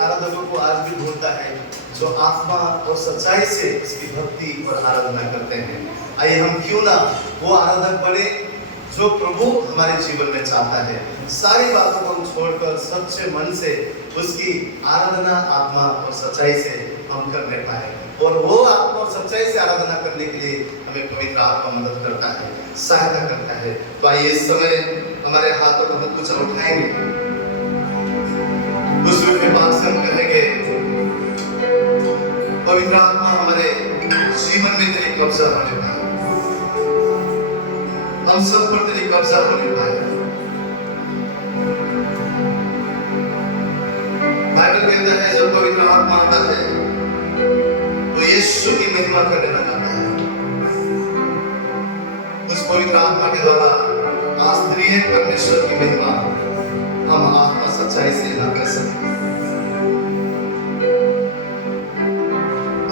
आराधकों को आज भी ढूंढता है जो आत्मा और सच्चाई से उसकी भक्ति और आराधना करते हैं। आइए हम क्यों ना वो आराधक बने जो प्रभु हमारे जीवन में चाहता है। सारी बातों को हम छोड़कर सच्चे मन से उसकी आराधना आत्मा और सच्चाई से हम करने पाए, और वो आत्मा और सच्चाई से आराधना करने के लिए हमें पवित्र आत्मा मदद करता है, सहायता करता है। तो आइए इस समय हमारे हाथों को हम कुछ उठाएंगे, उस पाक से हम कहेंगे पवित्र आत्मा हमारे जीवन में तेरी कब्जा होने पाए, हम सब पर तेरी कब्जा होने पाए। बाइबल कहता है जब पवित्र आत्मा आता है तो यीशु की महिमा करने लगा है। उस पवित्र आत्मा के द्वारा आस्त्रीय परमेश्वर की महिमा हम आत्मा सच्चाई से ना कर सकते।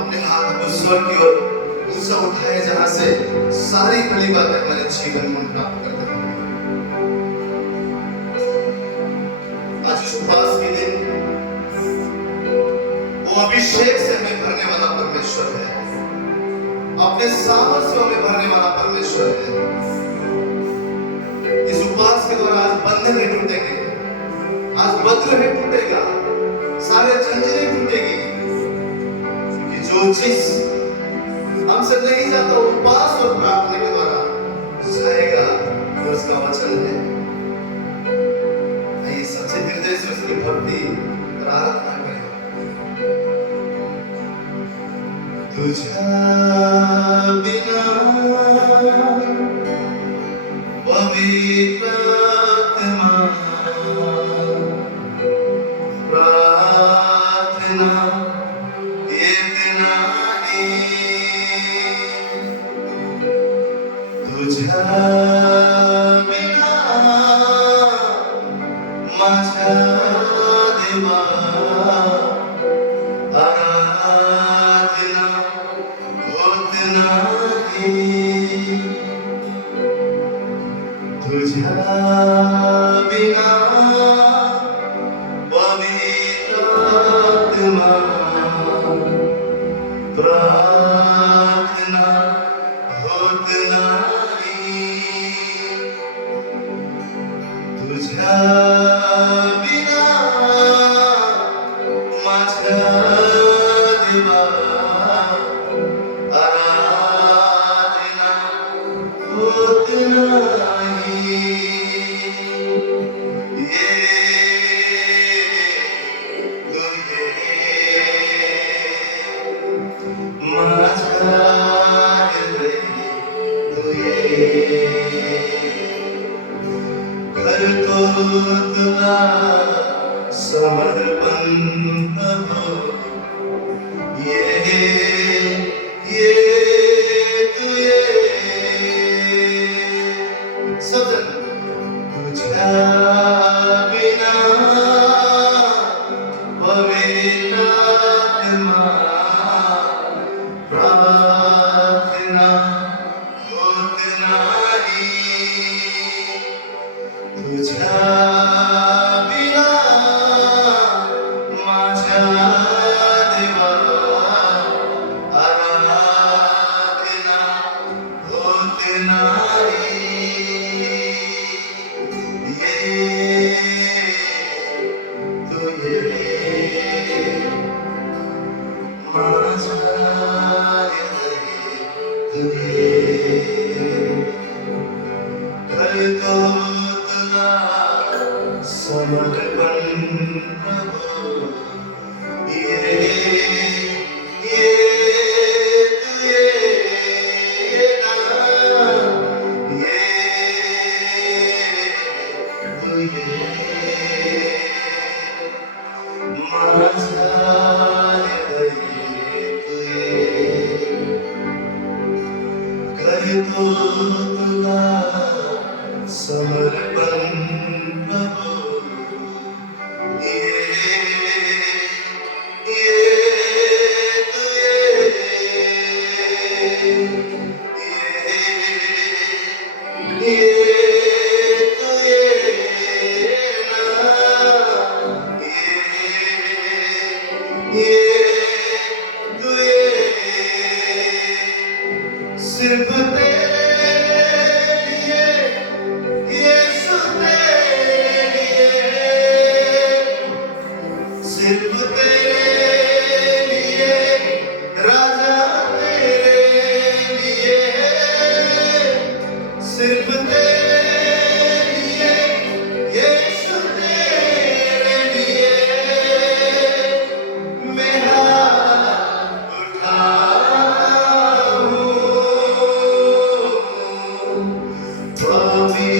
अपने हाथ को स्वर्ग की ओर ऊंचा उठाए जहां से सारी भली बातें हमारे जीवन में प्राप्त करते हैं। आज उपवास के दिन वो अभिषेक से हमें भरने वाला परमेश्वर है, अपने सामर्थ्य से हमें भरने वाला परमेश्वर है। इस उपवास के द्वारा आज बंधन नहीं टूटेंगे, आज बद्र नहीं टूटेगा, सारे जंजीरें टूटेगी, क्योंकि जो चीज हमसे नहीं जाता उपवास और प्रार्थना के द्वारा जाएगा, वो उसका वचन है। आइए सच्चे हृदय से उसकी भक्ति और आराधना करें। तुझे बिना पवित्र आत्मा प्रार्थना इतना ही तुझे बिना माझा देवा आराधना होत नाही, तुझे बिना पवित्र आत्मा प्रार्थना होत नाही, तुझे बिना माझा देवा आराधना होत नाही। ये माझा हृदय करतो तुला समर्पण प्रभु, ये तू ये सजन तुझ्या बिना पवित्र आत्मा प्रार्थना होत नाही, तुझ्या बिना माझ्या देवा आराधना होत नाही। ये तू ये माझा हृदय तू ये करतो तुला समर्पण प्रभु, ये तू ये ना, ये तू ये माझा हृदय तू ये करतो तुला समर्पण प्रभु, ये तू ये तू ये ना, ये सिर्फ तेरे लिए राजा, तेरे लिए सिर्फ तेरे लिए यीशु, तेरे लिए मैं हाथ उठाऊं। पवित्र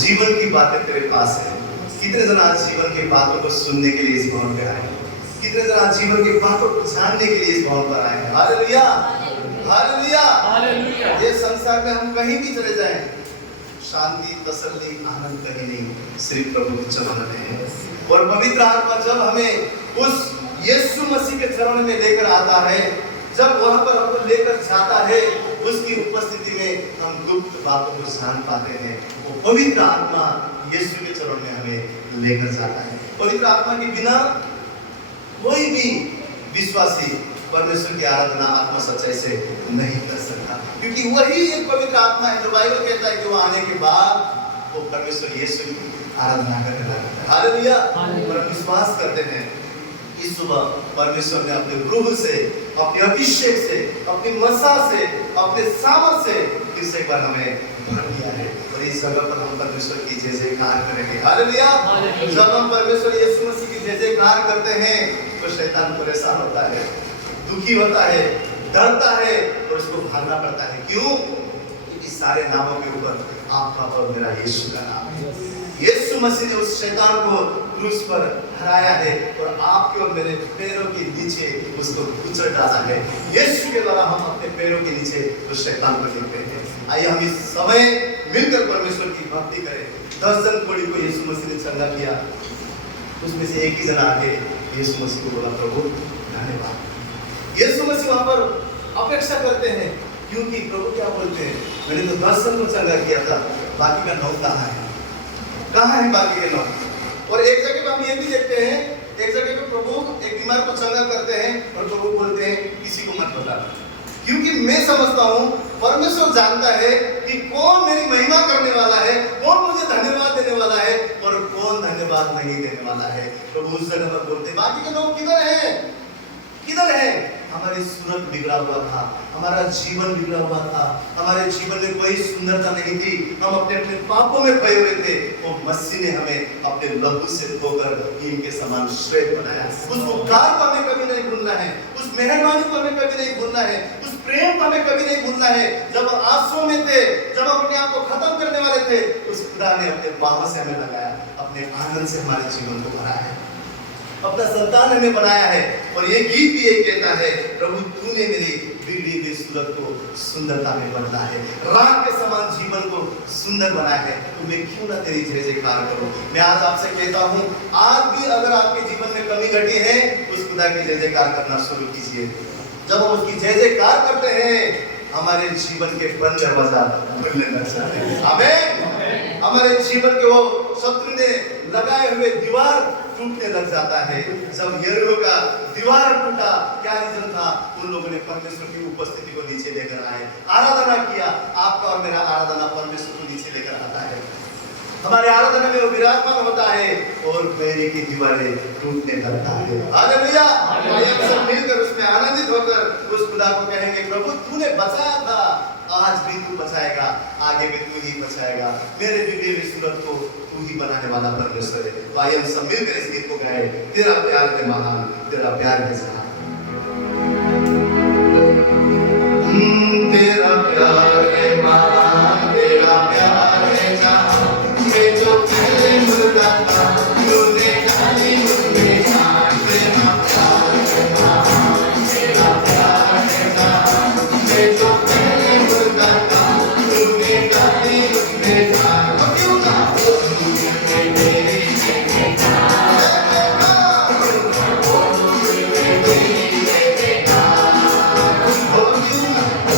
जीवन की बातें तेरे पास है। कितने जन आज जीवन की बातों को सुनने के लिए इस भवन पे आए, कितने जन आज जीवन की बातों को जानने के लिए इस भवन पर आए हैं। Hallelujah, hallelujah, hallelujah. ये संसार में हम कहीं भी चले जाएं, शांति, तसल्ली, आनंद कहीं नहीं, सिर्फ प्रभु के चरणों में है। और पवित्र आत्मा जब हमें उस यीशु मसीह के चरण में लेकर आता है, जब वहां पर हमको लेकर जाता है, उसकी उपस्थिति में हम गुप्त बातों को जान पाते हैं। वो पवित्र आत्मा यीशु के चरण में हमें लेकर जाता है। पवित्र आत्मा के बिना कोई भी विश्वासी परमेश्वर की आराधना आत्मा सच्चाई से नहीं कर सकता, क्योंकि वही एक पवित्र आत्मा है जो बाइबल कहता है कि वो आने के बाद वो परमेश्वर यीशु की आराधना करने लगता है। हालेलुया। और हम विश्वास करते हैं इस सुबह परमेश्वर ने अपने रूह से, अपने अभिषेक से, अपनी मसा से, अपने सामर्थ से फिर से एक बार हमें भर दिया है। और इस जगह पर हम परमेश्वर की जय जयकार करेंगे। हालेलुया। जब हम परमेश्वर यीशु मसीह की जय जयकार करते हैं तो शैतान परेशान होता है, दुखी होता है, डरता है और उसको भागना पड़ता है। क्यों? क्योंकि सारे नामों के ऊपर आपका और मेरा यीशु का नाम है। यीशु मसीह ने उस शैतान को क्रूस पर हराया है और आपके और मेरे पैरों के नीचे उसको कुचल डाला है। यीशु के द्वारा हम अपने पैरों के नीचे उस शैतान को देखते हैं। आइए हम इस समय मिलकर परमेश्वर की भक्ति करें। 10 जन कोड़ी को यीशु मसीह ने चंगा किया, उसमें से एक ही जना आके यीशु मसीह को बोला, प्रभु धन्यवाद। यीशु मसीह वहां पर अपेक्षा करते हैं, क्योंकि प्रभु क्या बोलते हैं, मैंने तो 10 जन को चंगा किया था, बाकी का 9 कहाँ है? कहाँ है बाकी के 9? और एक जगह पे हम ये भी देखते हैं, एक जगह पे प्रभु एक बीमार को चंगा करते हैं और प्रभु बोलते हैं किसी को मत बताना, क्योंकि मैं समझता हूँ परमेश्वर जानता है कि कौन मेरी महिमा करने वाला है, कौन मुझे धन्यवाद देने वाला है और कौन धन्यवाद नहीं देने वाला है। प्रभु उस जगह पर बोलते हैं बाकी के लोग किधर हैं? किधर है? हमारी सूरत बिगड़ा हुआ था, हमारा जीवन बिगड़ा हुआ था, हमारे जीवन में कोई सुंदरता नहीं थी, हम अपने अपने पापों में खोए हुए थे। वो मसीह ने हमें अपने लहू से धोकर इनके समान श्रेष्ठ बनाया। उस उपकार को हमें कभी नहीं भूलना है, उस मेहरबानी को हमें कभी नहीं भूलना है, उस प्रेम को हमें कभी नहीं भूलना है। जब हम आंसुओं में थे, जब अपने आप को खत्म करने वाले थे, उस खुदा ने अपने बाहों से हमें लगाया, अपने आनंद से हमारे जीवन को भरा है, अपना संतान हमें बनाया है। और ये गीत भी यही कहता है, प्रभु तूने मेरी बिगड़ी हुई सूरत को सुंदरता में बदला है, रात के समान जीवन को सुंदर बनाया है, तो मैं क्यों ना तेरी जय जयकार करूं। मैं आज आपसे कहता हूं, आज भी अगर आपके जीवन में कमी घटी है, उस खुदा की जय जयकार करना शुरू कीजिए। जब हम उसकी जय जयकार करते हैं, हमारे जीवन के बंद दरवाजा खुलने लग जाते हैं। आमीन। हमारे जीवन के वो शत्रु ने लगाए हुए दीवार टूटने लग जाता है। जब यरीहो का दीवार टूटा, क्या रीजन था? उन लोगों ने परमेश्वर की उपस्थिति को नीचे लेकर आए, आराधना किया। आपका और मेरा आराधना परमेश्वर को नीचे लेकर आता है, हमारे आराधना में वो विराजमान होता है और बैरी की दीवारें टूटने लगता है। हालेलुया। आइए सब मिलकर उसमें आनंदित होकर उस खुदा को कहेंगे, प्रभु तूने बचाया था, आज भी तू बचाएगा, आगे भी तू ही बचाएगा। मेरे बिगड़े हुए सूरत को तू ही बनाने वाला परमेश्वर है। तो आइए हम सब मिलकर इस गीत को गाएं, तेरा प्यार है महान, तेरा प्यार है जहान। तेरा प्यार है महान, तेरा प्यार है जहान, मैं जो पहले मुर्दा था तूने डाली मुझमें जान। तेरा प्यार है महान, तेरा प्यार है जहान, मैं जो पहले मुर्दा था तूने डाली मुझमें जान। वो क्यों ना हो तूने मेरी जयकार, वो तूने मेरी जयकार, वो क्यों ना हो तूने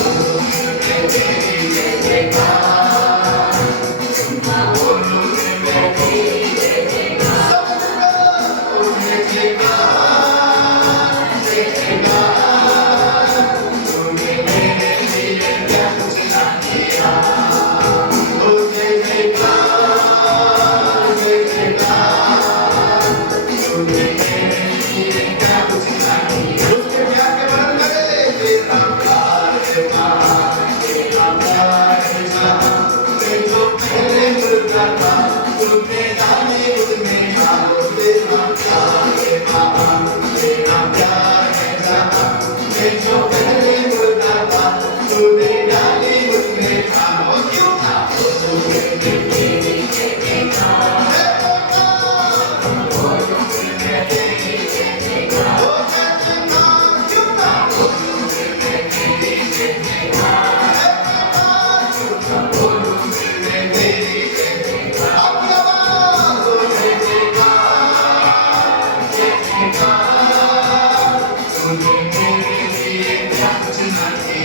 मेरी जयकार।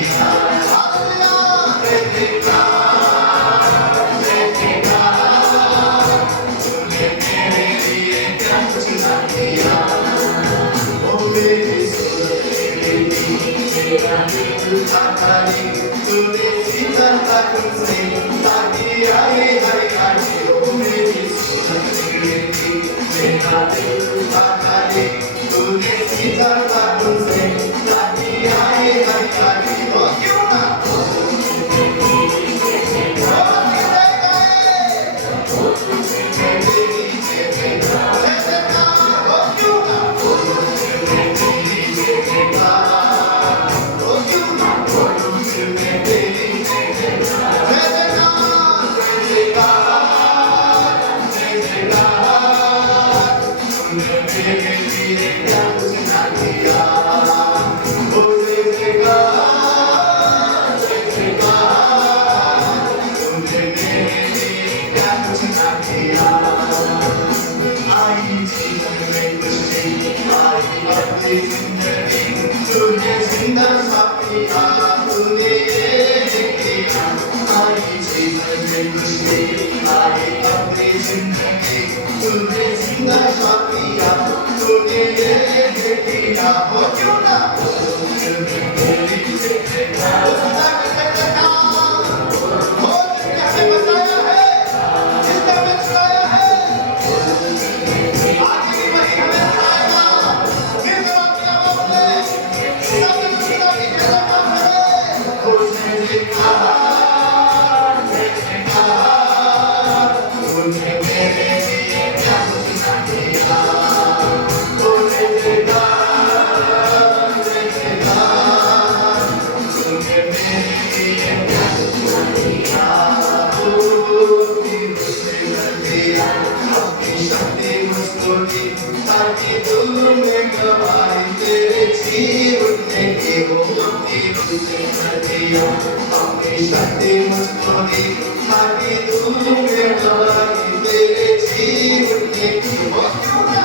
तूने मेरे लिए क्या कुछ ना किया। आई जीवन में कुछ नहीं, आई अपनी जिंदगी तुझे जिंदा सा किया। तूने ये किया, आई जीवन में कुछ नहीं, आई अपनी जिंदगी तुझे जिंदा सा किया। तूने ये किया, हो क्यों ना मेरी जिंदगी बताया है, जिसने हमें छुड़ाया है, आगे भी वही हमें छुड़ाएगा। फिर जवाब दिया आपने, सामने छुड़ा के कहना काम करे। उसने देखा, उसने मेरे लिए क्या कुछ ना किया। उसने देखा, उसने मेरे लिए क्या कुछ ना किया। अपनी शक्ति मुझको दी ताकि तुमने गवाई तेरे जीवन में की वो मुक्ति मुझे दिया। अपनी शक्ति मुझको दी ताकि तुमने गवाई तेरे जीवन में की वो क्यों ना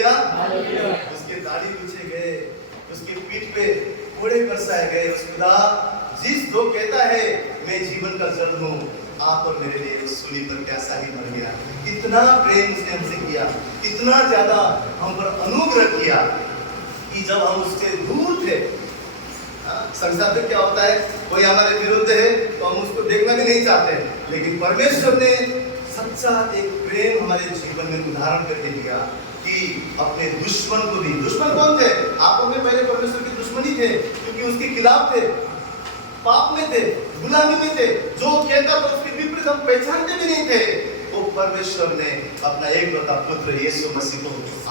उसके दाढ़ी पूछे गए, उसके पीठ पे कोड़े बरसाए गए। उस खुदा जिस दो कहता है मैं जीवन का जल हूँ, आप और मेरे लिए सूली पर कैसा ही मर गया। इतना प्रेम उसने हमसे किया, इतना ज्यादा हम पर अनुग्रह किया कि जब हम उससे दूर थे। संसार में क्या होता है, कोई हमारे विरुद्ध है तो हम उसको देखना भी नहीं चाहते, लेकिन परमेश्वर ने सच्चा एक प्रेम हमारे जीवन में उदाहरण करके दिया कि अपने दुश्मन को भी, दुश्मन कौन थे? आप में पहले परमेश्वर के दुश्मनी थे, क्योंकि उसके खिलाफ थे, पाप में थे, गुलामी में थे, जो कहता था उसके विपरीत हम पहचानते भी नहीं थे। तो परमेश्वर ने अपना एकलौता पुत्र यीशु मसीह को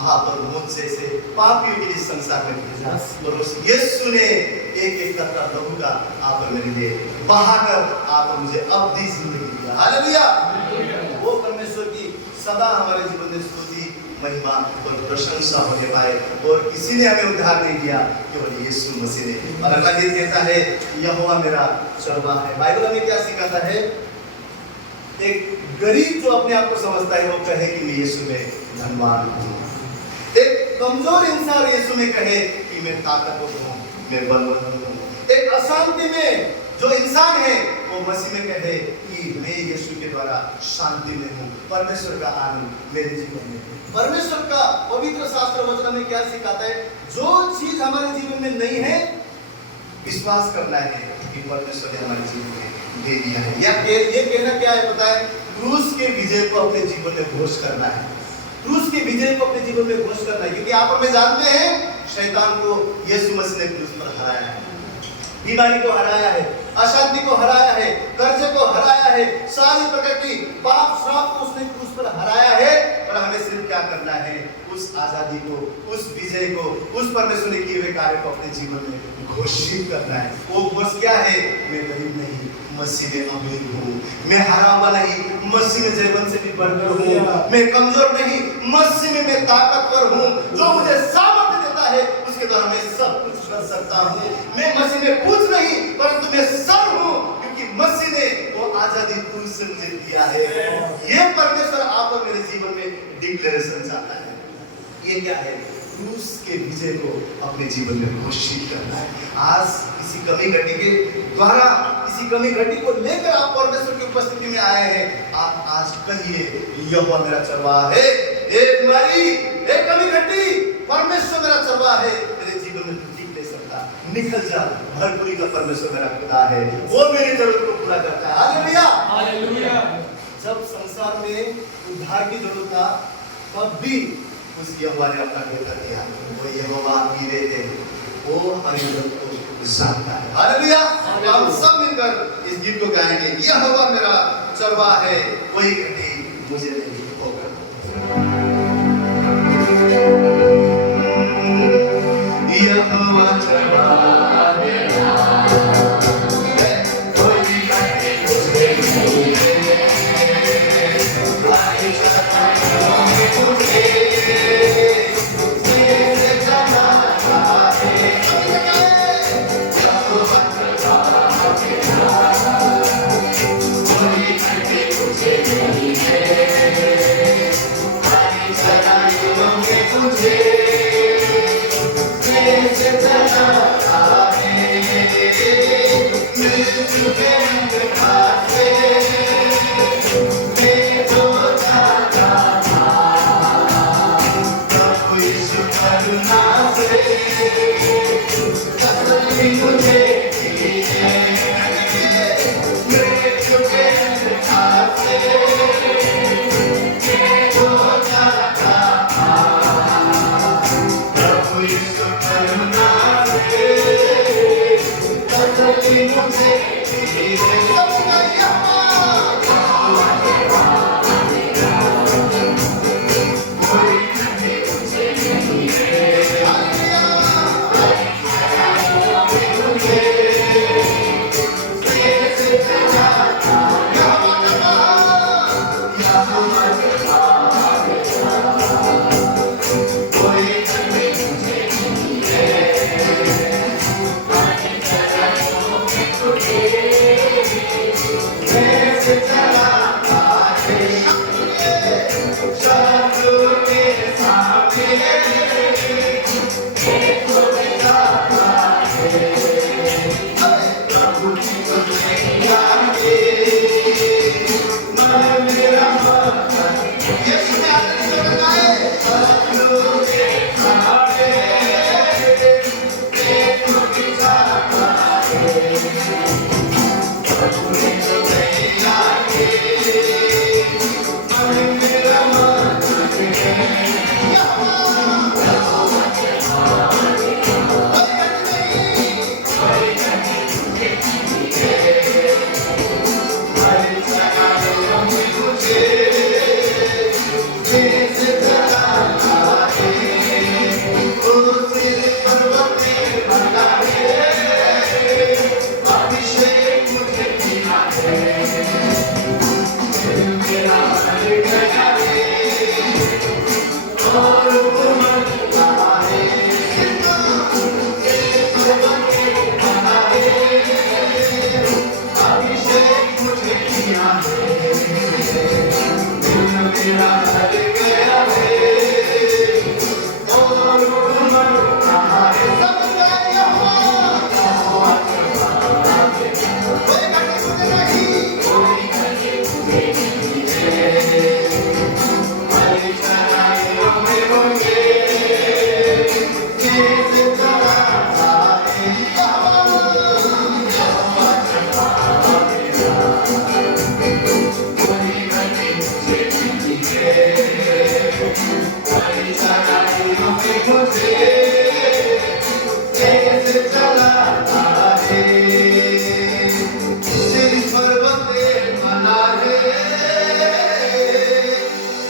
आप और मुझसे से पापियों के लिए संसार में भेजा। और उस यीशु ने एक एक करता लहू का आप और मेरे लिए बहाकर आप और मुझे अवधि जिंदगी दिया। हालेलुया। वो परमेश्वर की सदा हमारे जीवन में स्तुति, महिमा और प्रशंसा होने पाए। और किसी ने हमें उद्धार नहीं दिया, केवल यीशु मसीह ने। और अल्लाह ये कहता है, यहोवा मेरा चरवाहा है। बाइबल हमें क्या सिखाता है? एक गरीब जो अपने आप को समझता है वो कहे कि मैं यीशु में धनवान हूँ। एक कमजोर इंसान यीशु में कहे कि मैं ताकतवर हूँ, मैं बलवान हूँ। एक अशांति में जो इंसान है वो मसीह में कहे कि मैं यीशु के द्वारा शांति में हूँ, परमेश्वर का आनंद मेरे जीवन में है। परमेश्वर का पवित्र शास्त्र वचन में क्या सिखाता है? जो चीज हमारे जीवन में नहीं है, विश्वास करना है कि परमेश्वर ने हमारे जीवन में दे दिया है। या ये कहना क्या है पता है? क्रूस के विजय को अपने जीवन में घोष करना है। क्रूस के विजय को अपने जीवन में घोष करना है, क्योंकि आप और मैं जानते हैं शैतान को यीशु मसीह ने क्रूस पर हराया है, बीमारी को हराया है, अशांति को हराया है, कर्जे को हराया है, सारी प्रकार की पाप श्राप को उसने क्रूस पर हराया है। और हमें सिर्फ क्या करना है? उस आजादी को, उस विजय को, उस परमेश्वर ने किए हुए कार्य को अपने जीवन में घोषित करना है। वो घोष क्या है? मैं गरीब नहीं, मसीह में अमीर हूँ। मैं हारा हुआ नहीं, मसीह में जयवंत से भी बढ़कर हूँ। मैं कमजोर नहीं, मसीह में मैं ताकतवर हूँ। जो मुझे सामर्थ्य देता है उसके द्वारा मैं सब कुछ कर सकता हूँ। मैं मसीह में कुछ नहीं परंतु मैं सब हूँ, क्योंकि मसीह ने वो आजादी क्रूस से मुझे दिया है। ये परमेश्वर आप और मेरे जीवन में डिक्लेरेशन चाहता है। ये क्या है? क्रूस के विजय को अपने जीवन में घोषित करना है। आज किसी कमी घटी के द्वारा, किसी कमी घटी को लेकर आप परमेश्वर की उपस्थिति में आए हैं। आप आज कहिए, यहोवा मेरा चरवाहा है, एक बीमारी, एक कमी घटी, परमेश्वर मेरा चरवाहा है, मेरे जीवन में तू जीत ले सकता, निकल जा, भरपूरी का परमेश्वर मेरा खुदा है, वो मेरी जरूरत को पूरा करता है। Hallelujah, hallelujah. जब संसार में उद्धार की जरूरत था, तब भी उस यहोवा ने अपना बेटा दिया। वो यहोवा मीरे है, वो हमारी जरूरत को जानता है। हालेलुया। हम सब मिलकर इस गीत को गाएंगे। यहोवा मेरा चरवाहा है, वही घटी मुझे नहीं होगा। यहोवा चरवाहा मेरा, कोई घटी मुझे नहीं है। भाई चरवाहा मुझे मुझे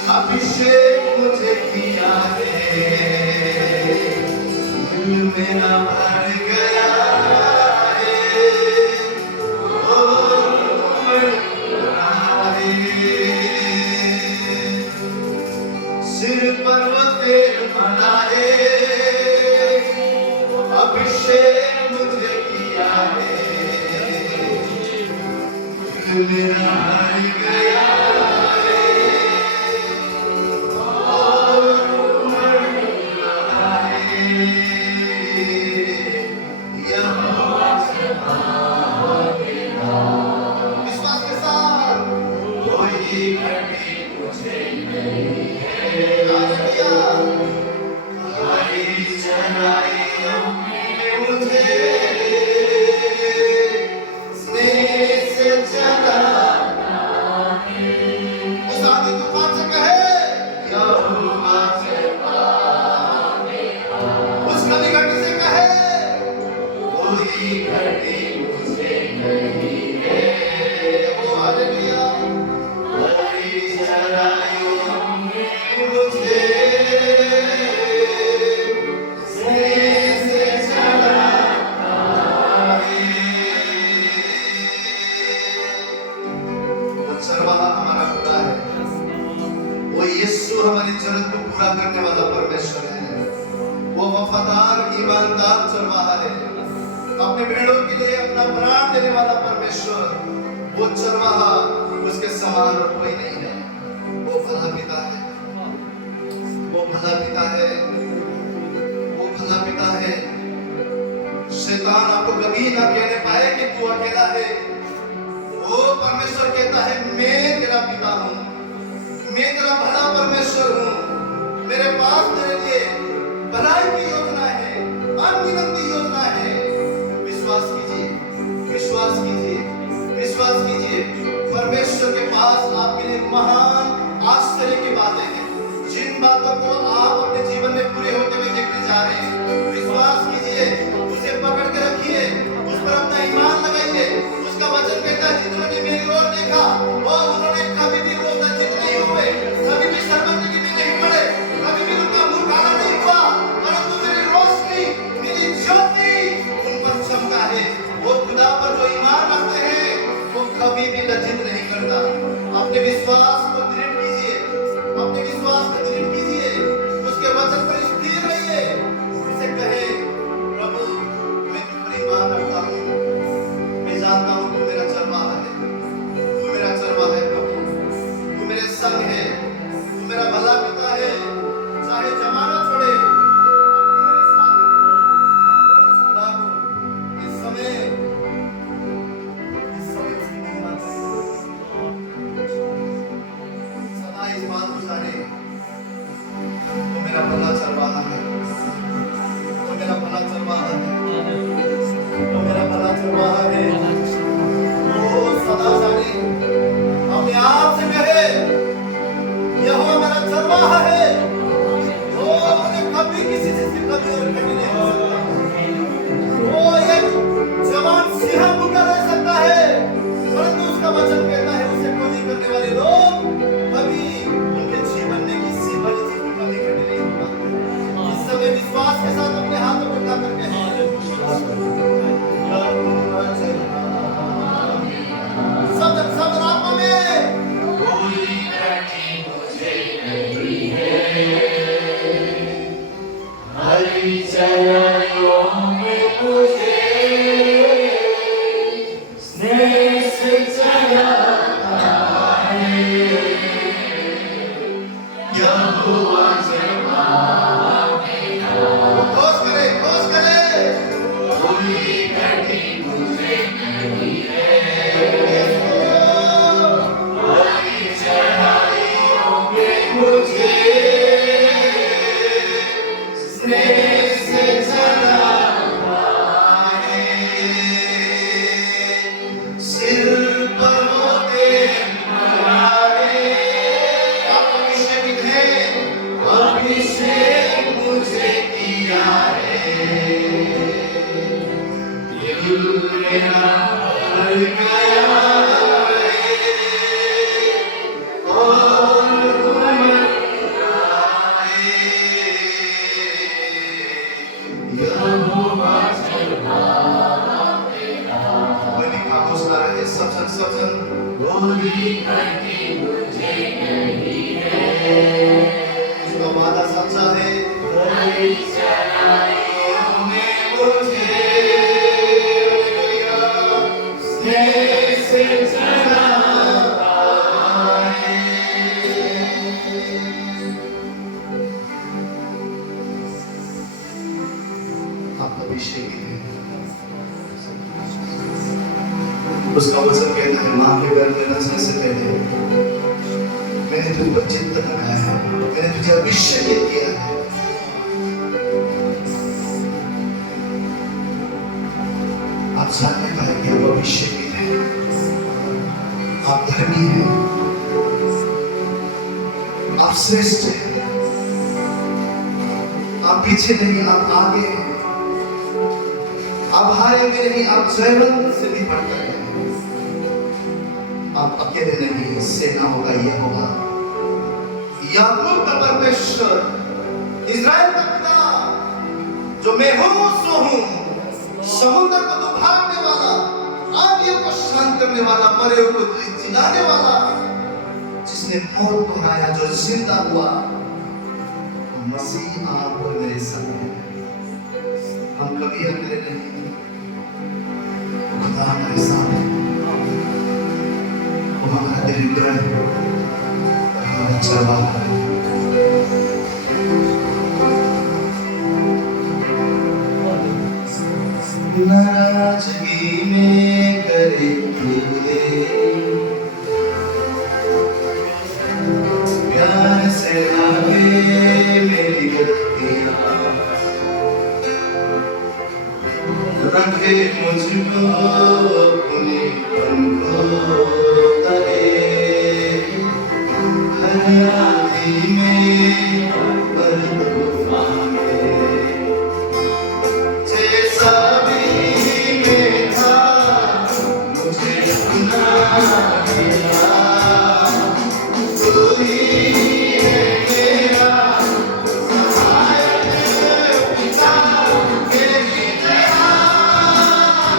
अभिषेक मुझे किया है, दिल मेरा भर गया है, ओ सिर पर वो तेल बनाए, अभिषेक मुझे किया है, दिल मेरा भर गया हमारी जरूरत को पूरा करने वाला परमेश्वर है। वो वफादार ईमानदार चरवाहा है, अपने भेड़ों के लिए अपना प्राण देने वाला परमेश्वर। वो चरवाहा, उसके समान कोई नहीं है। वो भला पिता है, वो भला पिता है, वो भला पिता है। शैतान आपको कभी ना कहने पाए कि तू अकेला है। वो परमेश्वर कहता है मैं तेरा पिता हूँ, मैं तेरा भला परमेश्वर हूँ। मेरे पास तेरे लिए भलाई की योजना है, अनगिनत योजना है। विश्वास कीजिए, विश्वास कीजिए, विश्वास कीजिए। परमेश्वर के पास आपके लिए महान आश्चर्य की बातें हैं, जिन बातों को आप अपने जीवन में पूरे होते हुए देखने जा रहे हैं। विश्वास कीजिए, उसे पकड़ के रखिए, उस पर अपना ईमान लगाइए। उसका वचन कहता है जिन्होंने मेरी ओर देखा और उन्होंने कभी भी रोमांचित नहीं हुए, कभी भी शर्मिंदगी में नहीं पड़े, कभी भी उनका मुंह काला नहीं हुआ, परंतु मेरी रोशनी, मेरी ज्योति उन पर चमका है। वो खुदा पर जो ईमान रखते हैं वो कभी भी लज्जित नहीं करता। अपने विश्वास को दृढ़ कीजिए, अपने विश्वास को दृढ़ कीजिए, उसके वचन पर स्थिर रहिए। उसे कहे प्रभु मैं तुम पर ईमान रखता हूँ, मैं जानता हूँ तू मेरा चरवाहा है, तू मेरा चरवाहा है प्रभु, तू मेरे संग है, तू मेरा भला पिता है। चाहे जमाना छोड़े तू मेरे साथ है। और खुदा को इस समय उसकी महिमा सदा इस बात को जाने तू मेरा भला चरवाहा है, तू मेरा भला चरवाहा है, तू मेरा भला चरवाहा है। वो सदा जाने अपने आप से कहे यहोवा मेरा चरवाहा है। वो मुझे कभी किसी चीज की कमी और कमी नहीं हो सकता। वो एक जवान सिंह भूखा रह सकता है, परंतु उसका वचन कहता है उसे खोजी करने वाले लोग कभी उनके जीवन में किसी बड़ी चीज की कमी घटी नहीं होगा। इस समय विश्वास के साथ अपने हाथों को उठा करके सब आत्मा में कोई घटी मुझे नहीं है, हरी चराइयों में मुझे स्नेह से चराता उसका वादा सच्चा है। आप अभिषेक हैं। उसका वचन कहता है माँ के गर्भ में रचने से पहले मैंने तुझ पर चित्त लगाया है, मैंने तुझे अभिषेक किया है। आप जानने पाए कि आप अभिषेक हैं, आप धर्मी हैं, आप श्रेष्ठ हैं, आप पीछे नहीं, आप आगे हैं, आप हारेंगे नहीं, आप जयवंत से भी बढ़कर हैं। आप अकेले नहीं, सेनाओं का ये होगा। याकूब का परमेश्वर, इज़राइल का पिता, जो मैं हूं सो हूं, समुद्र को दुभागने वाला, आंधियों को शांत करने वाला, मरे हुए को जिलाने वाला, जिसने मौत को हराया, जो जिंदा हुआ, मसीह आप और मेरे संग है। हम कभी अकेले नहीं, खुदा हमारे साथ है। वो हमारा दरिद्र है, हमारा चरवाहा है। नाराजगी में करे पूरे, प्यार से लावे मेरी गलतियां, रखे मुझको अपने पंखों तले, हरियाली में पर तूफान में, जैसा भी मैं था मुझे अपना दिया, तू ही है मेरा सहायक पिता, तेरी दया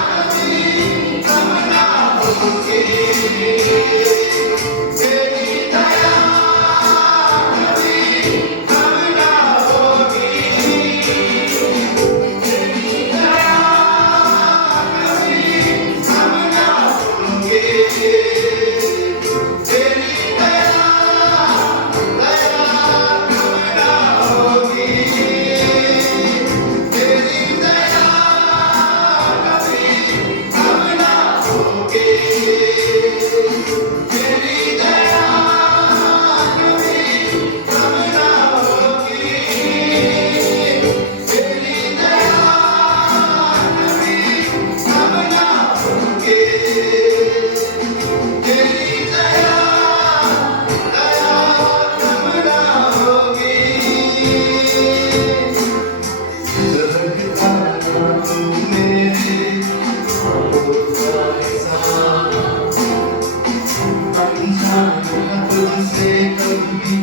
कभी कम ना होगी, तेरी दया कभी कम ना होगी, तेरी दया कभी कम ना होगी, तेरी दया कम ना होगी, तेरी दया कभी कम ना होगी, तेरी दया कभी कम ना होगी, तेरी दया कभी कम ना होगी, तेरी दया कम ना होगी। रखता तू मेरे अनजान तुझसे कभी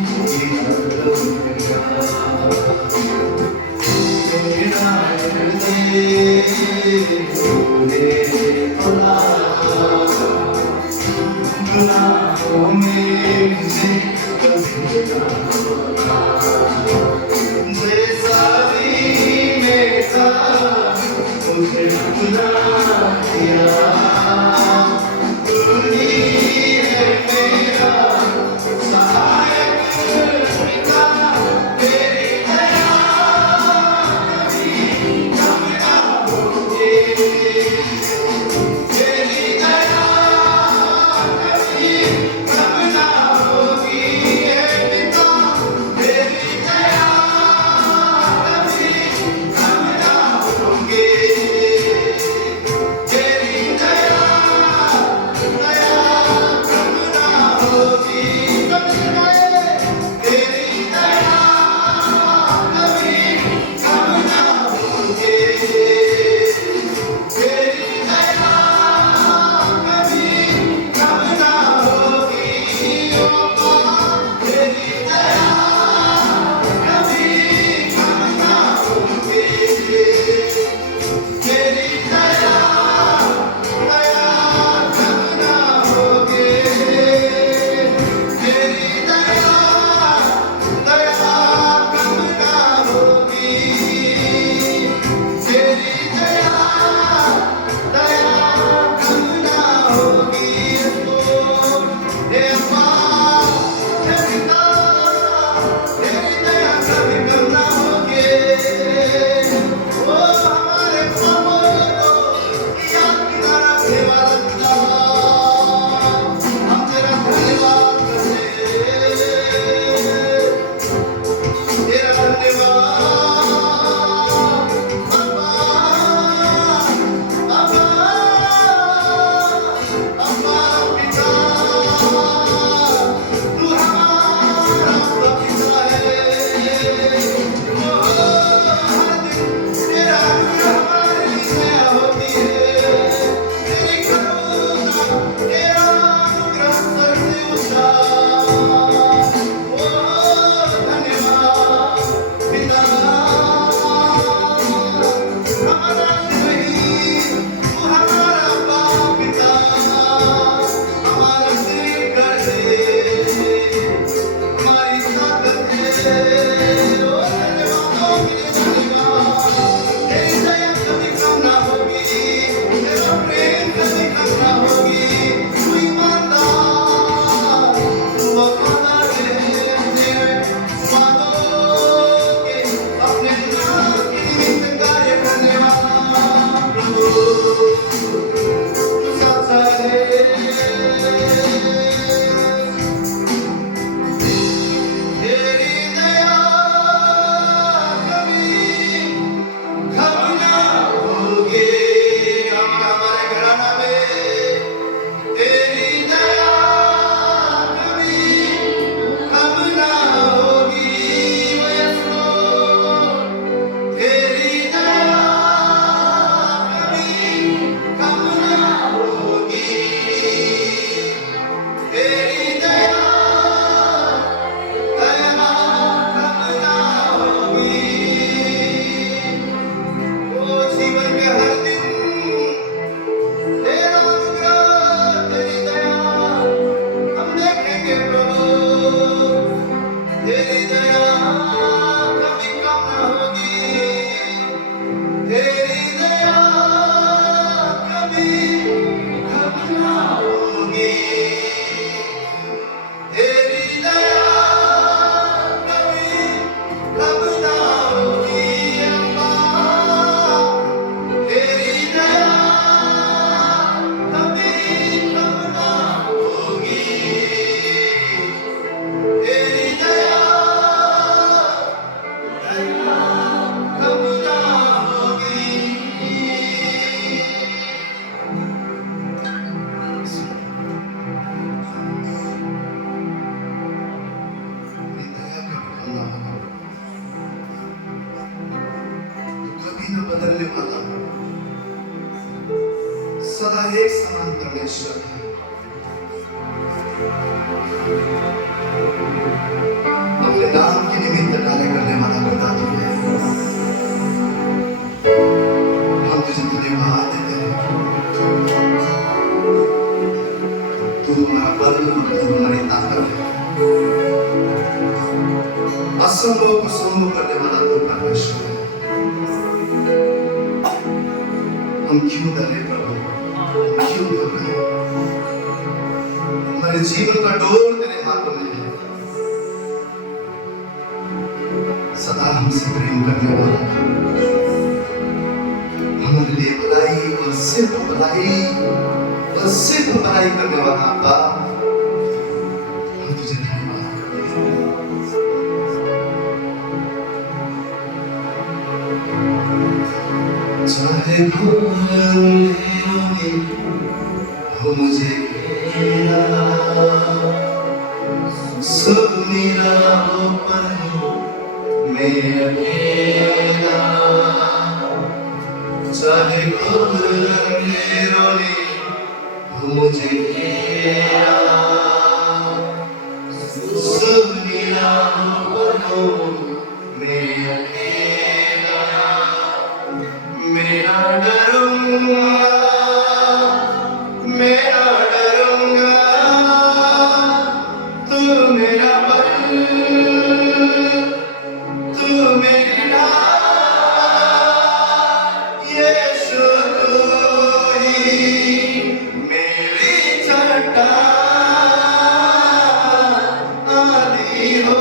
तेरा हृदय तूने खुला, गुनाहों में मुझे कभी ना रोका, जैसा भी मैं था मुझे अपना दिया, तू ही है मेरा सहायक पिता, तेरी दया कभी कम ना होगी, तेरी दया कभी कम ना होगी, हे पिता बदलने वाला सदा एक समान परमेश्वर है। अपने नाम के निमित्त कार्य करने वाला खुदा तू है। हम तुझे धन्यवाद देते हैं। तू हमारा बल, तू हमारी ताकत है। असंभव को संभव करने वाला तू परमेश्वर है। हम क्यों डरे प्रभु, क्यों घबराए? हमारे जीवन का डोर तेरे हाथों में है। सदा हमसे प्रेम करने वाला, हमारे लिए भलाई और सिर्फ भलाई और सिर्फ भलाई करने वाला बाप, हम तुझे धन्यवाद करते हैं। चाहे अंधेरों में हो मुझे घेरा, सब मेरा हो पर हो मैं अकेला। चाहे अंधेरों में हो मुझे घेरा, सब मेरा हो पर हो मैं अकेला। मेरा डरूंगा, मेरा डरूंगा, तू मेरा बल, तू मेरी ढाल, यीशु तू ही मेरी चट्टान। आंधी हो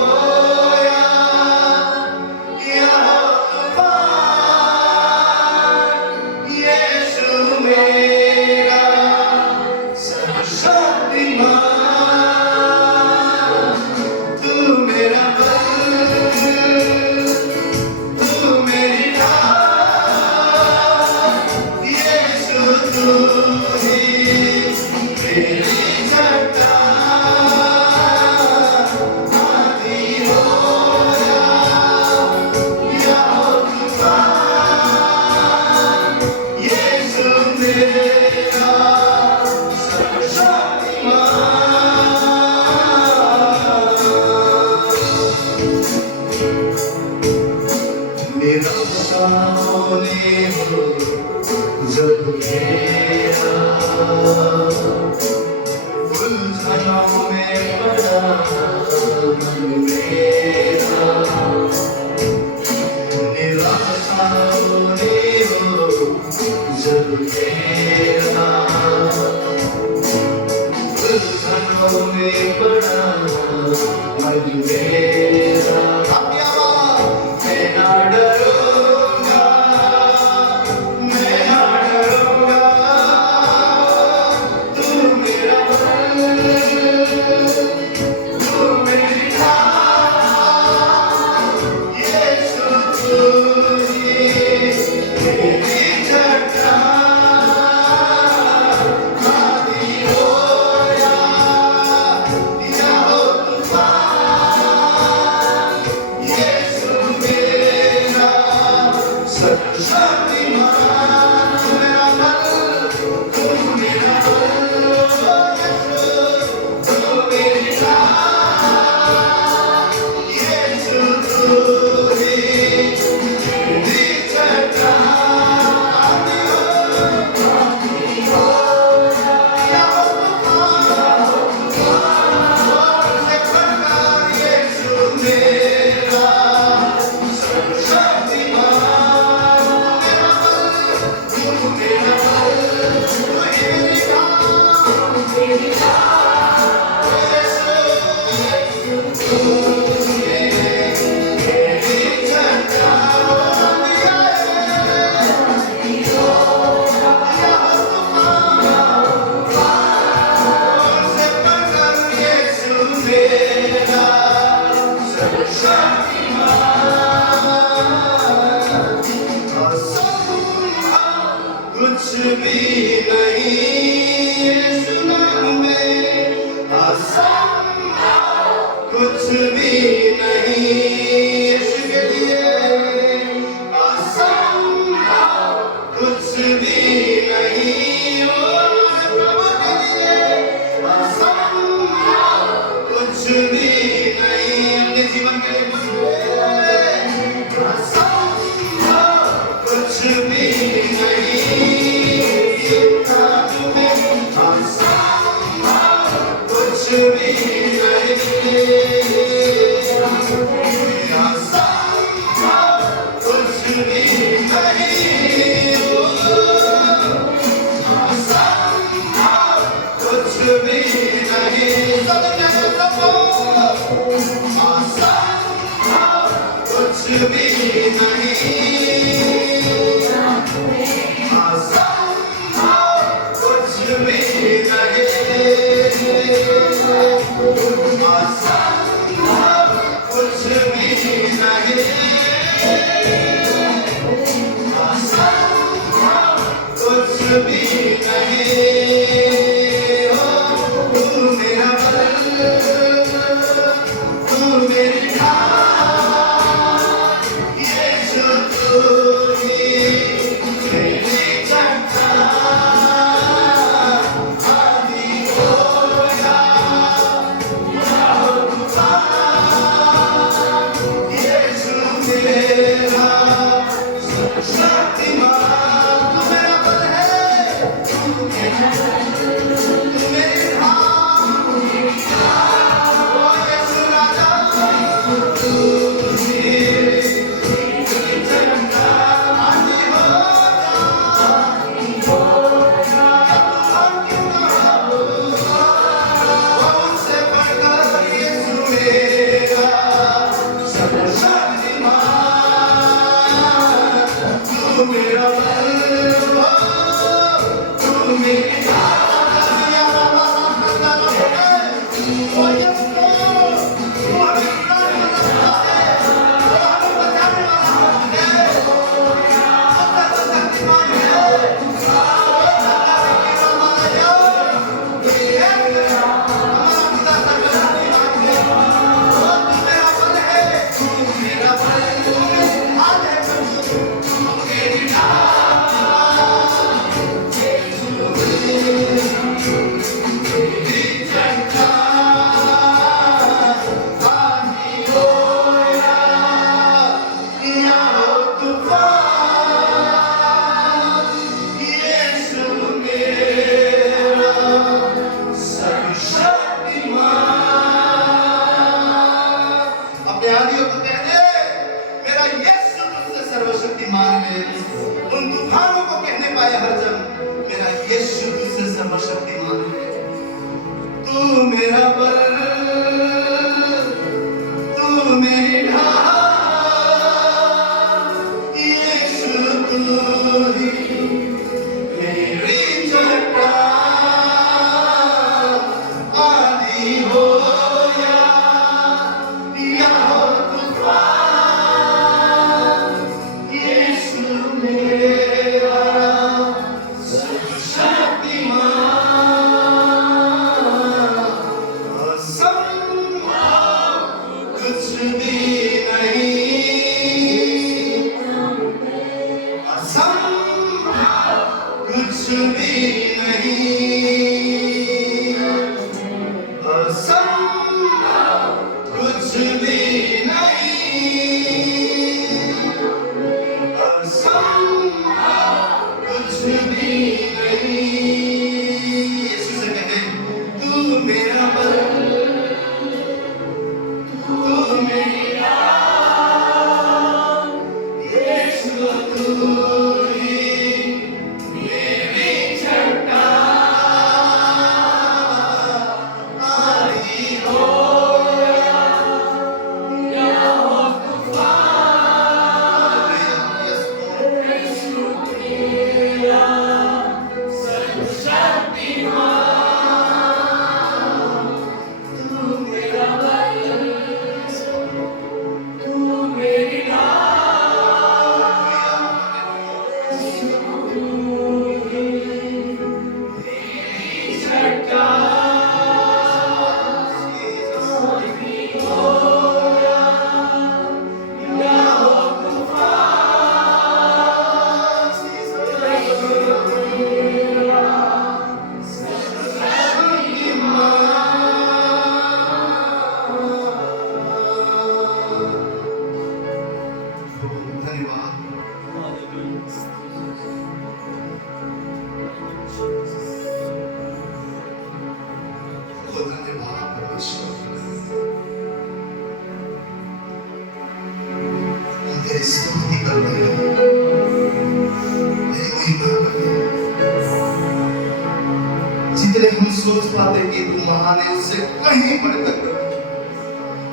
सोच पाते कि तू महान है, उससे कहीं बढ़कर,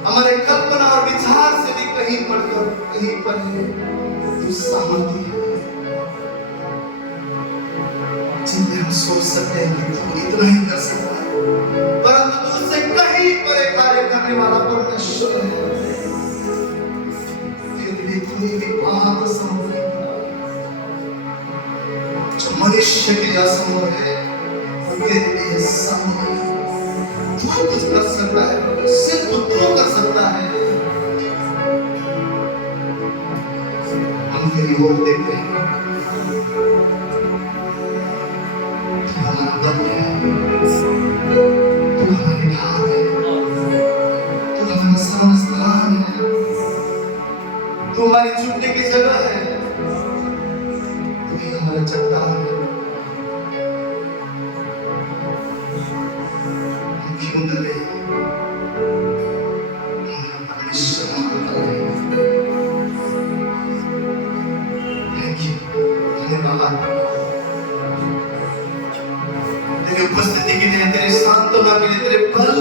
हमारे कल्पना और विचार से भी कहीं बढ़कर, कहीं पर है तू सामर्थ्य है, जिनमें हम सोच सकते हैं कि तू इतना ही कर सकता है, परंतु तू उससे कहीं परे कार्य करने वाला परमेश्वर है। तेरे लिए कोई भी बात असंभव नहीं, जो मनुष्य के लिए असंभव है वो तेरे लिए संभव है। तू कुछ कर सकता है, सिर्फ तू कर सकता है। हम तेरी ओर देखते हैं, तू हमारा बल है, तू हमारी ढाल है, तू हमारा शरणस्थान है, तू हमारी छुपने की जगह है, तू ही हमारा चट्टान है। हम क्यों डरे? हमारा परमेश्वर हमारा बल है। थैंक यू, धन्यवाद तेरी उपस्थिति के लिए, तेरे सांत्वना के लिए, तेरे बल,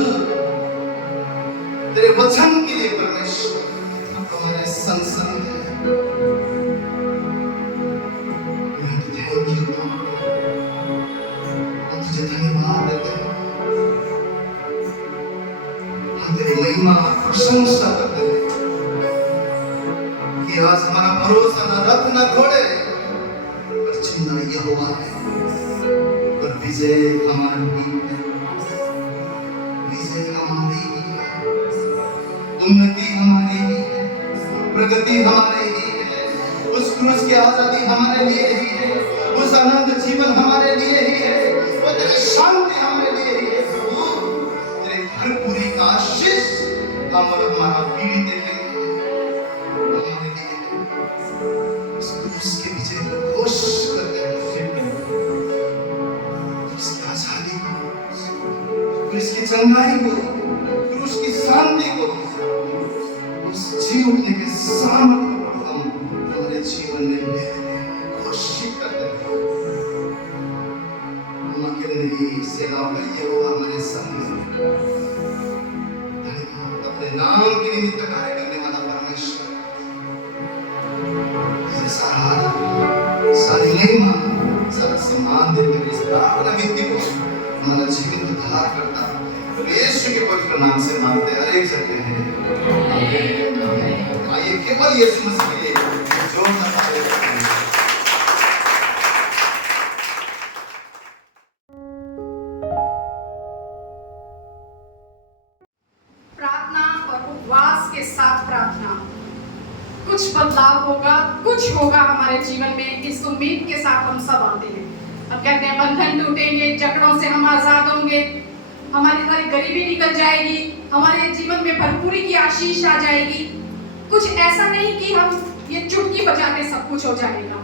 तेरे वचन के लिए परमेश्वर हमारे संग संग है। थैंक यू, हम तुझे धन्यवाद देते हैं, हम तेरी महिमा और प्रशंसा करते हैं कि आज हमारा भरोसा न रथ न घोड़े पर चिन्ह यहोवा है, और विजय हमारी है, विजय हमारी है, उन्नति हमारी ही है, प्रगति हमारे ही है, उस क्रूस की आजादी हमारे लिए ही है, उस आनंद जीवन हमारे लिए ही है, वो तेरी शांति हमारे लिए ही है। प्रभु तेरे भरपूरी का आशीष हम और हमारा पीढ़ी देखेंगे, हमारे लिए उस क्रूस के विजय को घोष करते हैं, उसकी आजादी को, क्रूस की चंगाई को, क्रूस की शांति को, उस जी उठने के सामर्थ्य को हम हमारे जीवन में ले घोषित करते हैं। हम अकेले नहीं, सेना का यहोवा हमारे संग है। धन्यवाद अपने नाम के निमित्त कार्य करने वाला परमेश्वर, सारी महिमा, सारा सम्मान देते हुए इस प्रार्थना विधि को हमारा जीवन उद्धार करता है। यीशु के पवित्र नाम से मांगते हैं, हर एक सकते हैं आमीन, आमीन। आइए केवल यीशु मसीह के लिए जोरदार तालियां बजाएं। प्रार्थना और उपवास के साथ प्रार्थना, कुछ बदलाव होगा, कुछ होगा हमारे जीवन में, इस उम्मीद के साथ हम सब आते हैं। हम कहते हैं बंधन टूटेंगे, जकड़ों से हम आजाद होंगे, हमारी सारी गरीबी निकल जाएगी, हमारे जीवन में भरपूरी की आशीष आ जाएगी। कुछ ऐसा नहीं कि हम ये चुटकी बजाते सब कुछ हो जाएगा,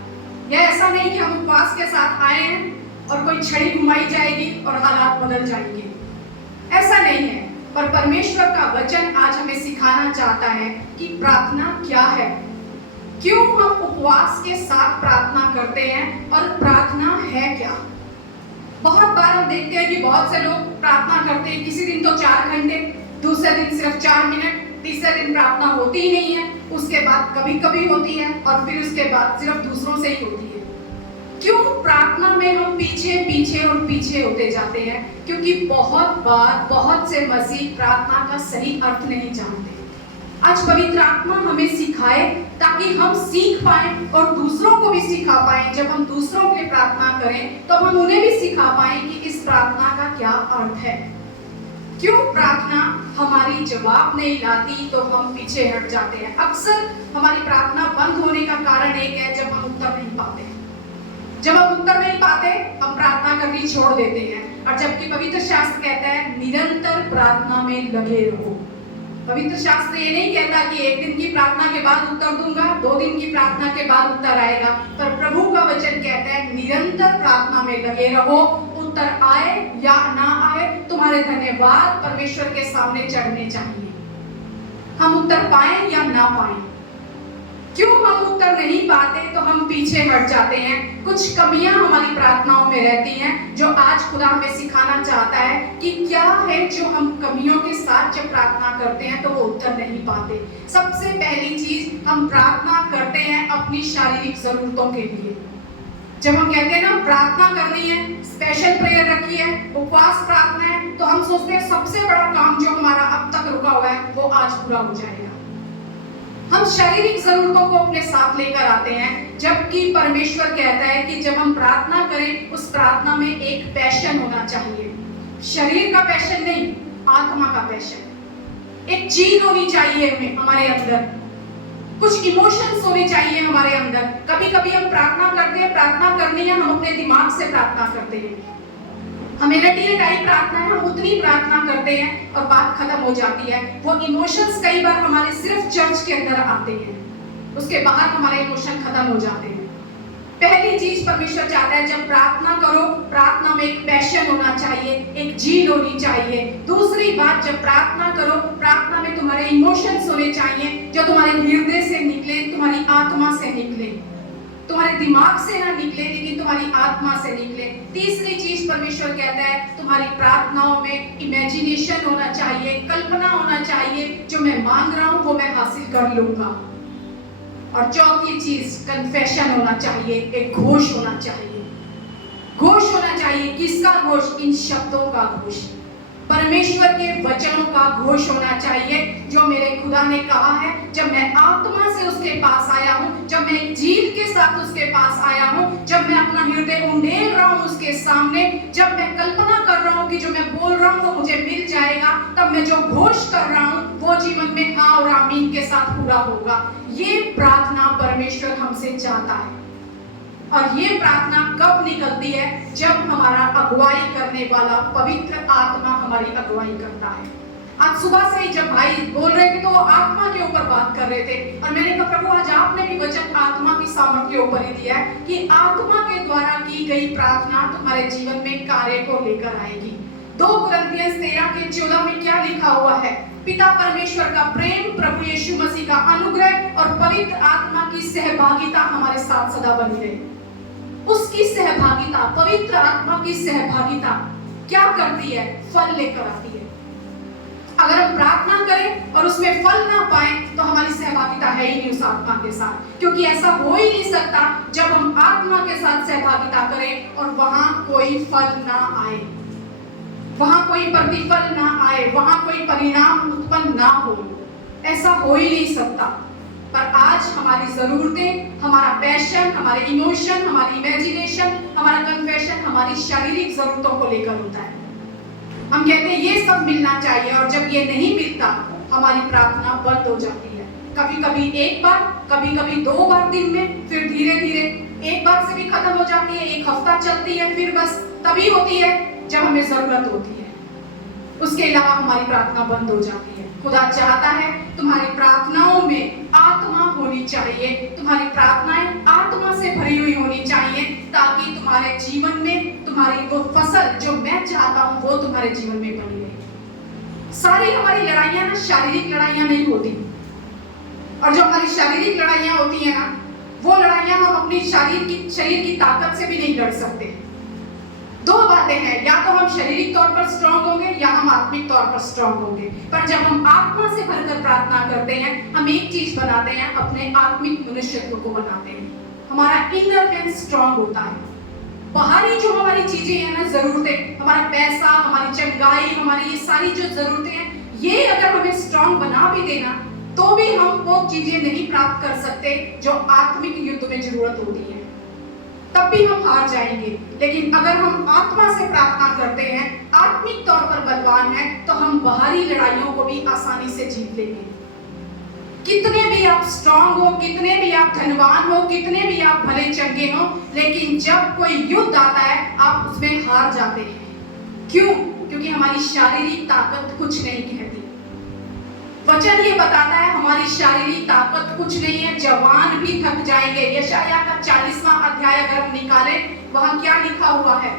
या ऐसा नहीं कि हम उपवास के साथ आए हैं और कोई छड़ी घुमाई जाएगी और हालात बदल जाएंगे, ऐसा नहीं है। पर परमेश्वर का वचन आज हमें सिखाना चाहता है कि प्रार्थना क्या है, क्यों हम उपवास के साथ प्रार्थना करते हैं और प्रार्थना है क्या। बहुत बार हम देखते हैं कि बहुत से लोग प्रार्थना करते हैं, किसी दिन तो 4 घंटे, दूसरे दिन सिर्फ 4 मिनट, तीसरे दिन प्रार्थना होती ही नहीं है, उसके बाद कभी कभी होती है और फिर उसके बाद सिर्फ दूसरों से ही होती है। क्यों प्रार्थना में हम पीछे पीछे और पीछे होते जाते हैं? क्योंकि बहुत बार बहुत से मसीह प्रार्थना का सही अर्थ नहीं जानते। आज पवित्र आत्मा हमें सिखाए ताकि हम सीख पाए और दूसरों को भी सिखा पाए। जब हम दूसरों के लिए प्रार्थना करें तो हम उन्हें भी सिखा पाए कि इस प्रार्थना का क्या अर्थ है। क्यों प्रार्थना हमारी जवाब नहीं लाती तो हम पीछे हट जाते हैं। अक्सर हमारी प्रार्थना बंद होने का कारण एक है, जब हम उत्तर नहीं पाते। जब हम उत्तर नहीं पाते हम प्रार्थना करनी छोड़ देते हैं, और जबकि पवित्र शास्त्र कहता है निरंतर प्रार्थना में लगे रहो। पवित्र शास्त्र ये नहीं कहता कि 1 दिन की प्रार्थना के बाद उत्तर दूंगा, 2 दिन की प्रार्थना के बाद उत्तर आएगा, पर प्रभु का वचन कहता है निरंतर प्रार्थना में लगे रहो। उत्तर आए या ना आए, तुम्हारे धन्यवाद परमेश्वर के सामने चढ़ने चाहिए। हम उत्तर पाए या ना पाए, क्यों हम उत्तर नहीं पाते तो हम पीछे हट जाते हैं। कुछ कमियां हमारी प्रार्थनाओं में रहती हैं जो आज खुदा हमें सिखाना चाहता है कि क्या है जो हम कमियों के साथ जब प्रार्थना करते हैं तो वो उत्तर नहीं पाते। सबसे पहली चीज, हम प्रार्थना करते हैं अपनी शारीरिक जरूरतों के लिए। जब हम कहते हैं ना प्रार्थना करनी है, स्पेशल प्रेयर रखी है, उपवास प्रार्थना है, तो हम सोचते हैं सबसे बड़ा काम जो हमारा अब तक रुका हुआ है वो आज पूरा हो जाएगा। हम शारीरिक जरूरतों को अपने साथ लेकर आते हैं, जबकि परमेश्वर कहता है कि जब हम प्रार्थना करें उस प्रार्थना में एक पैशन होना चाहिए। शरीर का पैशन नहीं, आत्मा का पैशन। एक चीज होनी चाहिए हमें, हमारे अंदर कुछ इमोशंस होने चाहिए हमारे अंदर। कभी कभी हम प्रार्थना करते हैं, प्रार्थना करनी है, हम अपने दिमाग से प्रार्थना करते हैं, हमें लटिया टाइप प्रार्थना है, हम उतनी प्रार्थना करते हैं और बात खत्म हो जाती है। वो इमोशंस कई बार हमारे सिर्फ चर्च के अंदर आते हैं, उसके बाहर हमारे इमोशन खत्म हो जाते हैं। पहली चीज परमेश्वर चाहता है, जब प्रार्थना करो, प्रार्थना में एक पैशन होना चाहिए, एक जील होनी चाहिए। दूसरी बात, जब प्रार्थना करो, प्रार्थना में तुम्हारे इमोशंस होने चाहिए जो तुम्हारे हृदय से निकले, तुम्हारी आत्मा से निकले, तुम्हारे दिमाग से ना निकले लेकिन तुम्हारी आत्मा से निकले। तीसरी चीज परमेश्वर कहता है, तुम्हारी प्रार्थनाओं में इमेजिनेशन होना चाहिए, कल्पना होना चाहिए, जो मैं मांग रहा हूं वो मैं हासिल कर लूंगा। और चौथी चीज, कन्फेशन होना चाहिए, एक घोष होना चाहिए। घोष होना चाहिए, किसका घोष? इन शब्दों का घोष, परमेश्वर के वचनों का घोष होना चाहिए जो मेरे खुदा ने कहा है। जब मैं आत्मा से उसके पास आया हूँ, जब मैं एक जील के साथ उसके पास आया हूँ, जब मैं अपना हृदय उंडेल रहा हूँ उसके सामने, जब मैं कल्पना कर रहा हूँ कि जो मैं बोल रहा हूँ वो मुझे मिल जाएगा, तब मैं जो घोष कर रहा हूँ वो जीवन में हाँ और आमीन के साथ पूरा होगा। ये प्रार्थना परमेश्वर हमसे चाहता है। और ये प्रार्थना कब निकलती है? जब हमारा अगुवाई करने वाला पवित्र आत्मा हमारी अगुवाई करता है। आज सुबह से ही जब भाई बोल रहे थे तो वो आत्मा के ऊपर बात कर रहे थे, और मैंने कहा प्रभु आज आपने भी वचन आत्मा की सामर्थ के ऊपर ही दिया है कि आत्मा के द्वारा की गई प्रार्थना तुम्हारे जीवन में कार्य को लेकर आएगी। 2 कुरिन्थियंस 13:14 में क्या लिखा हुआ है? पिता परमेश्वर का प्रेम, प्रभु यीशु मसीह का अनुग्रह और पवित्र आत्मा की सहभागिता हमारे साथ सदा बनी रहे। उसकी सहभागिता, पवित्र आत्मा की सहभागिता क्या करती है? फल लेकर आती है। अगर हम प्रार्थना करें और उसमें फल ना पाए तो हमारी सहभागिता है ही नहीं उस आत्मा के साथ, क्योंकि ऐसा हो ही नहीं सकता जब हम आत्मा के साथ सहभागिता करें और वहां कोई फल ना आए, वहां कोई प्रतिफल ना आए, वहां कोई परिणाम उत्पन्न ना हो। ऐसा हो ही नहीं सकता। पर आज हमारी जरूरतें, हमारा पैशन, हमारे इमोशन, हमारी इमेजिनेशन, हमारा कन्फेशन हमारी शारीरिक जरूरतों को लेकर होता है। हम कहते हैं ये सब मिलना चाहिए, और जब ये नहीं मिलता हमारी प्रार्थना बंद हो जाती है। कभी कभी 1 बार, कभी कभी 2 बार दिन में, फिर धीरे धीरे 1 बार से भी खत्म हो जाती है, 1 हफ्ता चलती है, फिर बस तभी होती है जब हमें जरूरत होती है। उसके अलावा हमारी प्रार्थना बंद हो जाती है। खुदा चाहता है तुम्हारी प्रार्थनाओं में आत्मा होनी चाहिए, तुम्हारी प्रार्थनाएं आत्मा से भरी हुई होनी चाहिए, ताकि तुम्हारे जीवन में तुम्हारी वो फसल जो मैं चाहता हूं वो तुम्हारे जीवन में बनी रहे। सारी हमारी लड़ाइयां ना शारीरिक लड़ाइयां नहीं होती, और जो हमारी शारीरिक लड़ाइयां होती है ना, वो लड़ाइयां हम अपनी शरीर की ताकत से भी नहीं लड़ सकते। 2 बातें हैं, या तो हम शारीरिक तौर पर स्ट्रांग होंगे या हम आत्मिक तौर पर स्ट्रांग होंगे। पर जब हम आत्मा से भरकर प्रार्थना करते हैं, हम एक चीज बनाते हैं, अपने आत्मिक मनुष्यत्व को बनाते हैं। हमारा इनर मैन स्ट्रांग होता है। बाहरी जो हमारी चीजें हैं ना, जरूरतें, हमारा पैसा, हमारी चंगाई, हमारी ये सारी जो जरूरतें हैं, ये अगर हमें स्ट्रांग बना भी देना तो भी हम वो चीजें नहीं प्राप्त कर सकते जो आत्मिक युद्ध में जरूरत होती है, तब भी हम हार जाएंगे। लेकिन अगर हम आत्मा से प्रार्थना करते हैं, आत्मिक तौर पर बलवान हैं, तो हम बाहरी लड़ाइयों को भी आसानी से जीत लेंगे। कितने भी आप स्ट्रांग हो, कितने भी आप धनवान हो, कितने भी आप भले चंगे हो, लेकिन जब कोई युद्ध आता है आप उसमें हार जाते हैं। क्यों? क्योंकि हमारी शारीरिक ताकत कुछ नहीं कहती। वचन ये बताता है हमारी शारीरिक ताकत कुछ नहीं है, जवान भी थक जाएंगे। यशायाह का 40वां अध्याय अगर हम निकालें, वहां क्या लिखा हुआ है?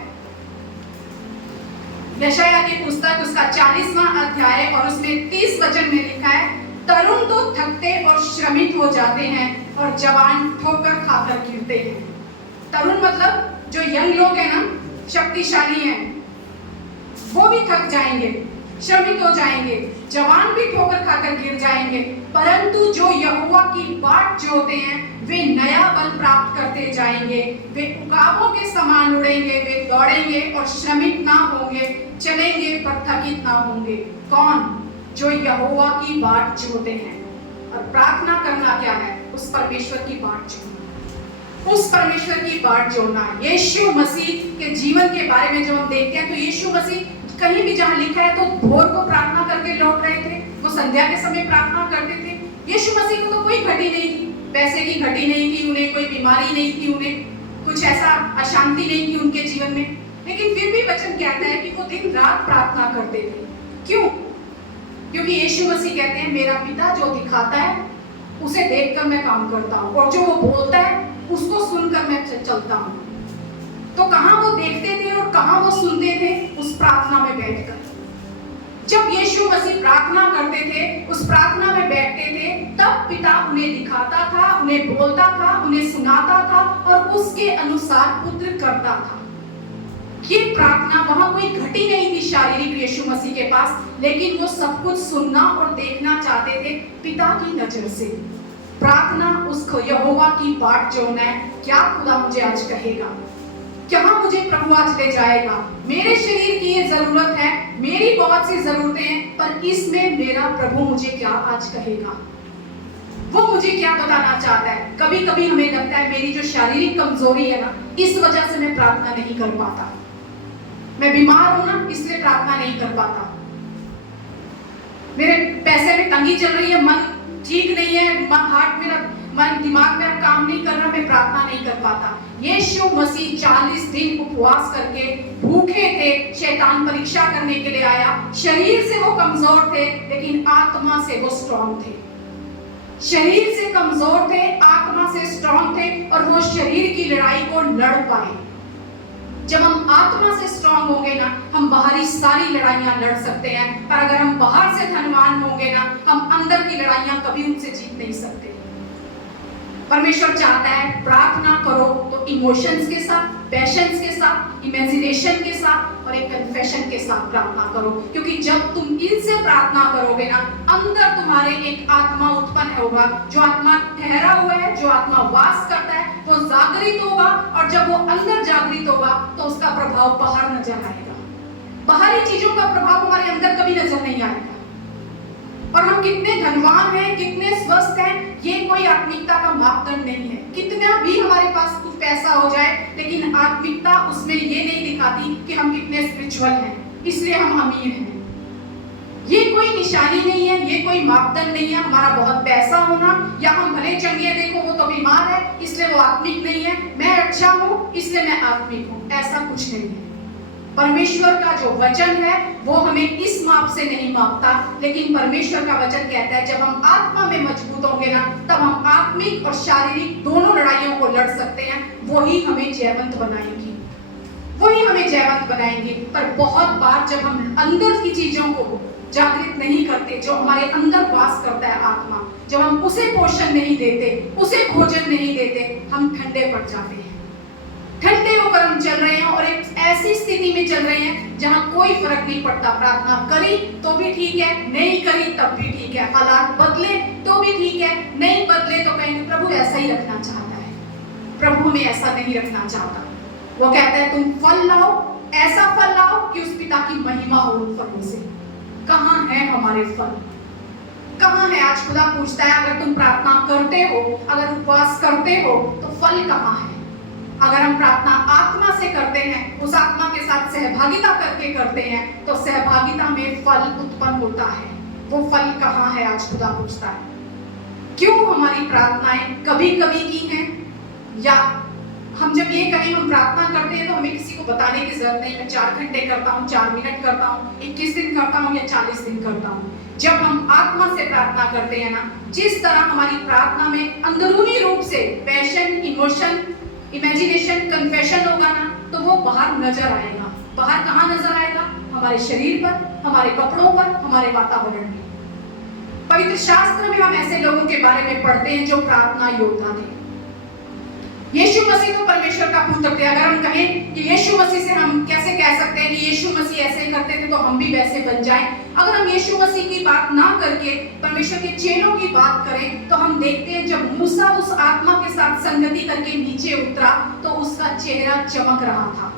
यशायाह की पुस्तक उसका 40वां अध्याय और उसमें 30 वचन में लिखा है, तरुण तो थकते और श्रमिक श्रमित हो जाते हैं और जवान ठोकर खाकर गिरते हैं। तरुण मतलब जो यंग लोग हैं ना, शक्तिशाली हैं, वो भी थक जाएंगे, श्रमित हो जाएंगे, जवान भी ठोकर खाकर गिर जाएंगे, परंतु जो यहोवा की बाट जोते हैं वे नया बल प्राप्त करते जाएंगे। वे उकाबों के समान उड़ेंगे, वे दौड़ेंगे और श्रमित ना होंगे, चलेंगे पर थकित ना होंगे। कौन? जो यहोवा की बाट जोते हैं। और प्रार्थना करना क्या है? उस परमेश्वर की बाट जोड़ना, उस परमेश्वर की बाट जोड़ना। यीशु मसीह के जीवन के बारे में जब हम देखते हैं तो यीशु मसीह कहीं भी जहां लिखा है तो भोर को प्रार्थना करके लौट रहे थे, वो संध्या के समय प्रार्थना करते थे। यीशु मसीह को तो कोई घटी नहीं थी, पैसे की घटी नहीं थी, उन्हें कोई बीमारी नहीं थी, उन्हें कुछ ऐसा अशांति नहीं थी उनके जीवन में, लेकिन फिर भी वचन कहता है कि वो दिन रात प्रार्थना करते थे। क्यों? क्योंकि यीशु मसीह कहते हैं मेरा पिता जो दिखाता है उसे देखकर मैं काम करता हूँ, और जो वो बोलता है उसको सुनकर मैं चलता हूँ। तो कहां वो देखते थे और कहां वो सुनते थे? उस प्रार्थना में बैठकर। जब यीशु मसीह प्रार्थना करते थे, उस प्रार्थना में बैठते थे, तब पिता उन्हें दिखाता था, उन्हें बोलता था, उन्हें सुनाता था और उसके अनुसार पुत्र करता था। ये प्रार्थना, वहां कोई घटी नहीं थी शारीरिक यीशु मसीह के पास, लेकिन वो सब कुछ सुनना और देखना चाहते थे पिता की नजर से। प्रार्थना उसको यहोवा की बाट जोड़ना है। क्या खुदा मुझे आज कहेगा? क्या मुझे प्रभु आज ले जाएगा? मेरे शरीर की ये जरूरत है, मेरी बहुत सी जरूरतें हैं, पर इसमें मेरा प्रभु मुझे क्या आज कहेगा? वो मुझे क्या बताना चाहता है? कभी कभी हमें लगता है मेरी जो शारीरिक कमजोरी है ना, इस वजह से मैं प्रार्थना नहीं कर पाता, मैं बीमार हूं ना इसलिए प्रार्थना नहीं कर पाता, मेरे पैसे में तंगी चल रही है, मन ठीक नहीं है, हार्ट मेरा, मन दिमाग मेरा काम नहीं कर रहा, मैं प्रार्थना नहीं कर पाता। यीशु मसीह 40 दिन उपवास करके भूखे थे, शैतान परीक्षा करने के लिए आया। शरीर से वो कमजोर थे लेकिन आत्मा से वो स्ट्रांग थे। शरीर से कमजोर थे, आत्मा से स्ट्रांग थे, और वो शरीर की लड़ाई को लड़ पाए। जब हम आत्मा से स्ट्रांग होंगे ना, हम बाहरी सारी लड़ाइयां लड़ सकते हैं, पर अगर हम बाहर से धनवान होंगे ना, हम अंदर की लड़ाइयां कभी उनसे जीत नहीं सकते। परमेश्वर चाहता है प्रार्थना करो तो इमोशंस के साथ, पैशंस के साथ, इमेजिनेशन के साथ और एक कन्फेशन के साथ प्रार्थना करो, क्योंकि जब तुम इनसे प्रार्थना करोगे ना, अंदर तुम्हारे एक आत्मा उत्पन्न होगा। जो आत्मा ठहरा हुआ है, जो आत्मा वास करता है, वो जागृत होगा, और जब वो अंदर जागृत होगा तो उसका प्रभाव बाहर नजर आएगा। बाहरी चीजों का प्रभाव हमारे अंदर कभी नजर नहीं आएगा। और हम कितने धनवान हैं, कितने स्वस्थ हैं, ये कोई आत्मिकता का मापदंड नहीं है। कितना भी हमारे पास कुछ पैसा हो जाए, लेकिन आत्मिकता उसमें ये नहीं दिखाती कि हम कितने स्पिरिचुअल हैं, इसलिए हम अमीर हैं। ये कोई निशानी नहीं है, ये कोई मापदंड नहीं है हमारा बहुत पैसा होना, या हम भले चंगे देखो वो तो बीमार है इसलिए वो आत्मिक नहीं है, मैं अच्छा हूं इसलिए मैं आत्मिक हूं, ऐसा कुछ नहीं है। परमेश्वर का जो वचन है वो हमें इस माप से नहीं मापता, लेकिन परमेश्वर का वचन कहता है जब हम आत्मा में मजबूत होंगे ना, तब हम आत्मिक और शारीरिक दोनों लड़ाइयों को लड़ सकते हैं। वही हमें जयवंत बनाएंगी, वही हमें जयवंत बनाएंगे। पर बहुत बार जब हम अंदर की चीजों को जागृत नहीं करते, जो हमारे अंदर वास करता है आत्मा, जब हम उसे पोषण नहीं देते, उसे भोजन नहीं देते, हम ठंडे पड़ जाते हैं। ठंडे होकर हम चल रहे हैं और एक ऐसी स्थिति में चल रहे हैं जहां कोई फर्क नहीं पड़ता। प्रार्थना करी तो भी ठीक है, नहीं करी तब भी ठीक है, हालात बदले तो भी ठीक है, नहीं बदले तो कहेंगे प्रभु ऐसा ही रखना चाहता है। प्रभु हमें ऐसा नहीं रखना चाहता। वो कहता है तुम फल लाओ, ऐसा फल लाओ कि उस पिता की महिमा हो उन फलों से। कहां है हमारे फल? कहां है? आज खुदा पूछता है, अगर तुम प्रार्थना करते हो, अगर उपवास करते हो, तो फल कहां है? अगर हम प्रार्थना आत्मा से करते हैं, उस आत्मा के साथ सहभागिता करके करते हैं, तो सहभागिता में फल उत्पन्न होता है। वो फल कहां है? आज खुदा पूछता है। क्यों हमारी प्रार्थनाएं कभी कभी की हैं, या हम जब ये कहें हम प्रार्थना करते हैं तो हमें किसी को बताने की जरूरत नहीं, मैं 4 घंटे करता हूँ, 4 मिनट करता हूँ, 21 दिन करता हूँ या 40 दिन करता हूँ। जब हम आत्मा से प्रार्थना करते हैं ना, जिस तरह हमारी प्रार्थना में अंदरूनी रूप से पैशन, इमोशन, इमेजिनेशन, कन्फेशन होगा ना, तो वो बाहर नजर आएगा। बाहर कहाँ नजर आएगा? हमारे शरीर पर, हमारे कपड़ों पर, हमारे वातावरण में। पवित्र शास्त्र में हम ऐसे लोगों के बारे में पढ़ते हैं जो प्रार्थना योद्धा थे। यीशु मसीह तो परमेश्वर का पुत्र थे। अगर हम कहें कि यीशु मसीह से हम कैसे कह सकते हैं कि यीशु मसीह ऐसे करते थे तो हम भी वैसे बन जाएं। अगर हम यीशु मसीह की बात ना करके परमेश्वर के चेलों की बात करें तो हम देखते हैं जब मूसा उस आत्मा के साथ संगति करके नीचे उतरा तो उसका चेहरा चमक रहा था।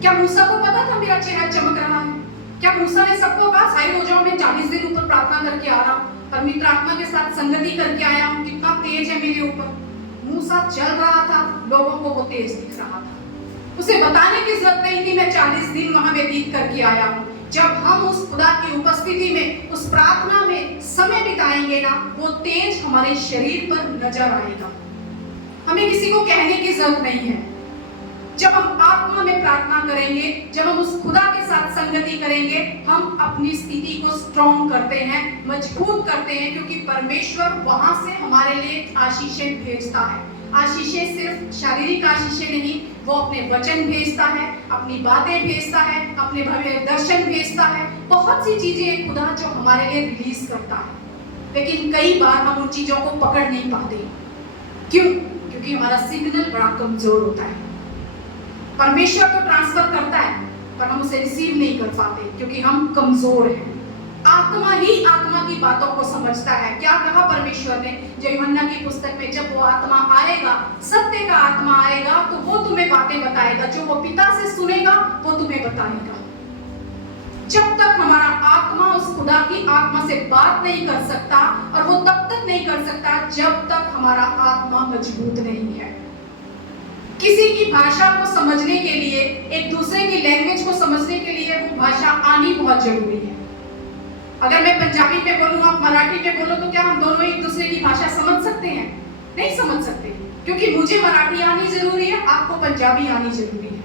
क्या मूसा को पता था मेरा चेहरा चमक रहा है? क्या मूसा ने सबको कहा साइड हो जाओ, मैं 40 दिन ऊपर प्रार्थना करके आ रहा हूँ, पवित्र आत्मा के साथ संगति करके आया हूँ, कितना तेज है मेरे ऊपर। मूसा चल रहा था, लोगों को वो तेज दिख रहा था। उसे बताने की जरूरत नहीं थी मैं 40 दिन वहां व्यतीत करके आया हूँ। जब हम उस खुदा की उपस्थिति में, उस प्रार्थना में समय बिताएंगे ना, वो तेज हमारे शरीर पर नजर आएगा। हमें किसी को कहने की जरूरत नहीं है। जब हम आत्मा में प्रार्थना करेंगे, जब हम उस खुदा के साथ संगति करेंगे, हम अपनी स्थिति को स्ट्रॉन्ग करते हैं, मजबूत करते हैं, क्योंकि परमेश्वर वहां से हमारे लिए आशीषें भेजता है। आशीषें सिर्फ शारीरिक आशीषें नहीं, वो अपने वचन भेजता है, अपनी बातें भेजता है, अपने भव्य दर्शन भेजता है, बहुत सी चीजें खुदा जो हमारे लिए रिलीज करता है। लेकिन कई बार हम उन चीजों को पकड़ नहीं पाते। क्यों? क्योंकि हमारा सिग्नल बड़ा कमजोर होता है। परमेश्वर तो ट्रांसफर करता है पर हम उसे रिसीव नहीं कर पाते क्योंकि हम कमजोर हैं। आत्मा ही आत्मा की बातों को समझता है। क्या कहा परमेश्वर ने जो यूहन्ना की पुस्तक में, जब वो आत्मा आएगा, सत्य का आत्मा आएगा, तो वो तुम्हें बातें बताएगा, जो वो पिता से सुनेगा वो तुम्हें बताएगा। जब तक हमारा आत्मा उस खुदा की आत्मा से बात नहीं कर सकता, और वो तब तक नहीं कर सकता जब तक हमारा आत्मा मजबूत नहीं है। किसी की भाषा को समझने के लिए, एक दूसरे की लैंग्वेज को समझने के लिए वो भाषा आनी बहुत जरूरी है। अगर मैं पंजाबी में बोलूं, आप मराठी में बोलो, तो क्या हम दोनों एक दूसरे की भाषा समझ सकते हैं? नहीं समझ सकते, क्योंकि मुझे मराठी आनी जरूरी है, आपको पंजाबी आनी जरूरी है।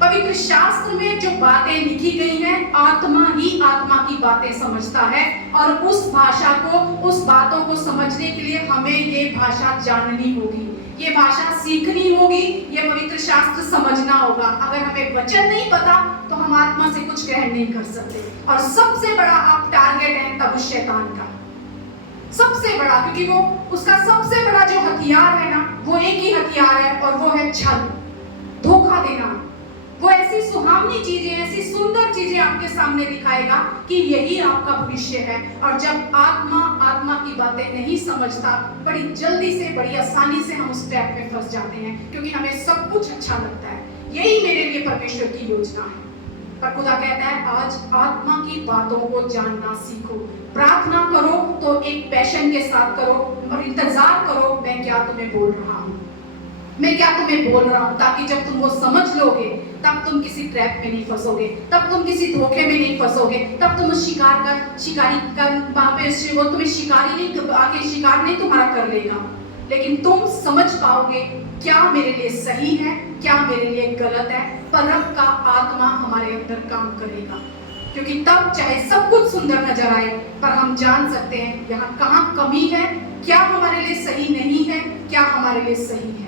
पवित्र शास्त्र में जो बातें लिखी गई हैं, आत्मा ही आत्मा की बातें समझता है, और उस भाषा को, उस बातों को समझने के लिए हमें ये भाषा जाननी होगी, ये भाषा सीखनी होगी, ये पवित्र शास्त्र समझना होगा। अगर हमें वचन नहीं पता तो हम आत्मा से कुछ ग्रहण नहीं कर सकते। और सबसे बड़ा आप टारगेट है तब शैतान का, सबसे बड़ा, क्योंकि वो उसका सबसे बड़ा जो हथियार है ना, वो एक ही हथियार है, और वो है छल, धोखा देना। वो ऐसी सुहावनी चीजें, ऐसी सुंदर चीजें आपके सामने दिखाएगा कि यही आपका भविष्य है। और जब आत्मा आत्मा की बातें नहीं समझता, बड़ी जल्दी से, बड़ी आसानी से हम उस ट्रैप में फंस जाते हैं, क्योंकि हमें सब कुछ अच्छा लगता है। यही मेरे लिए परमेश्वर की योजना है। पर खुदा कहता है आज आत्मा की बातों को जानना सीखो, प्रार्थना करो तो एक पैशन के साथ करो, और इंतजार करो मैं क्या तुम्हें बोल रहा हूँ, मैं क्या तुम्हें बोल रहा हूँ, ताकि जब तुम वो समझ लोगे तब तुम किसी ट्रैप में नहीं फंसोगे, तब तुम किसी धोखे में नहीं फंसोगे, तब तुम उस शिकारी का वहां पे वो तुम्हें शिकारी नहीं, आके शिकार नहीं तुम्हारा कर लेगा, लेकिन तुम समझ पाओगे क्या मेरे लिए सही है, क्या मेरे लिए गलत है। परम का आत्मा हमारे अंदर काम करेगा, क्योंकि तब चाहे सब कुछ सुंदर नजर आए, पर हम जान सकते हैं यहाँ कहाँ कमी है, क्या हमारे लिए सही नहीं है, क्या हमारे लिए सही है।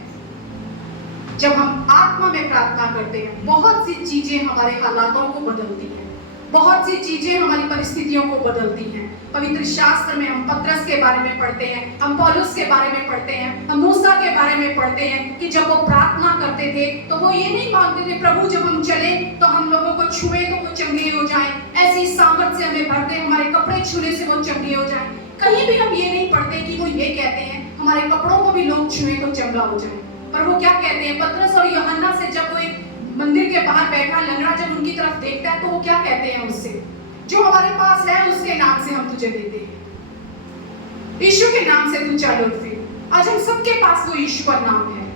जब हम आत्मा में प्रार्थना करते हैं, बहुत सी चीजें हमारे हालातों को बदलती हैं, बहुत सी चीजें हमारी परिस्थितियों को बदलती हैं। पवित्र शास्त्र में हम पतरस के बारे में पढ़ते हैं, हम पौलुस के बारे में पढ़ते हैं, हम मूसा के बारे में पढ़ते हैं कि जब वो प्रार्थना करते थे तो वो ये नहीं मांगते थे प्रभु जब हम चले तो हम लोगों को छुए तो वो चंगे हो जाएं, ऐसी सामर्थ से हमें भर दे, हमारे कपड़े छूने से वो चंगे हो जाएं। कहीं भी हम ये नहीं पढ़ते कि वो ये कहते हैं हमारे कपड़ों को भी लोग छुए तो चंगा हो जाए। पर वो क्या कहते हैं, पतरस और यूहन्ना से जब वो एक मंदिर के बाहर बैठा लंगड़ा जब उनकी तरफ देखता है तो वो क्या कहते हैं उससे, जो हमारे पास है उसके नाम से हम तुझे देते हैं, यीशु के नाम से तू चल और फिर। आज हम सबके पास वो यीशु का नाम है,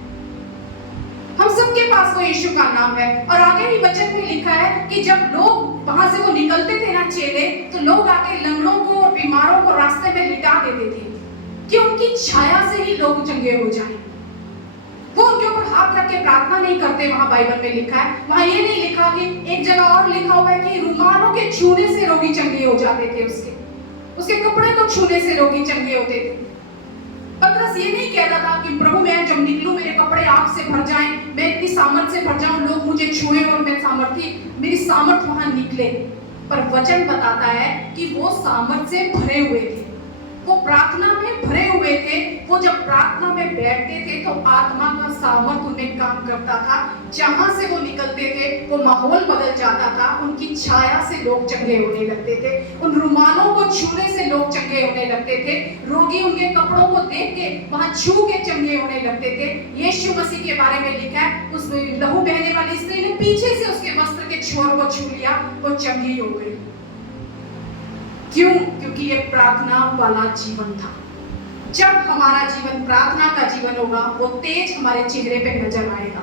हम सबके पास वो यीशु का नाम है। और आगे भी वचन में लिखा है कि जब लोग वहां से वो निकलते थे ना चेले, तो लोग आके लंगड़ों को और बीमारों को रास्ते में लिटा देते थे कि उनकी छाया से ही लोग चंगे हो जाएं। वो उनके ऊपर हाथ रख के प्रार्थना नहीं करते, वहां बाइबल में लिखा है, वहां ये नहीं लिखा कि एक जगह और लिखा हुआ है कि रुमालों के छूने से रोगी चंगे हो जाते थे, उसके कपड़े को छूने से रोगी चंगे होते थे। पतरस ये नहीं कहता था कि प्रभु मैं जब निकलूं मेरे कपड़े आग से भर जाएं, मैं इतनी सामर्थ से भर जाऊं, लोग मुझे छुए और मैं सामर्थी, मेरी सामर्थ वहां निकले। पर वचन बताता है कि वो सामर्थ से भरे हुए थे, जब प्रार्थना में बैठते थे तो आत्मा का सामर्थ उनमें काम करता था। जहां से वो निकलते थे वो माहौल बदल जाता था। उनकी छाया से लोग चंगे होने लगते थे। उन रुमालों को छूने से लोग चंगे होने लगते थे। रोगी उनके कपड़ों को देख के वहां छू के चंगे होने लगते थे। यीशु मसीह के बारे में लिखा है, उस लहू बहने वाली स्त्री ने पीछे से उसके वस्त्र के छोर को छू लिया, वो चंगी हो गई। क्यों? क्योंकि ये प्रार्थना वाला जीवन था। जब हमारा जीवन प्रार्थना का जीवन होगा, वो तेज हमारे चेहरे पे नजर आएगा।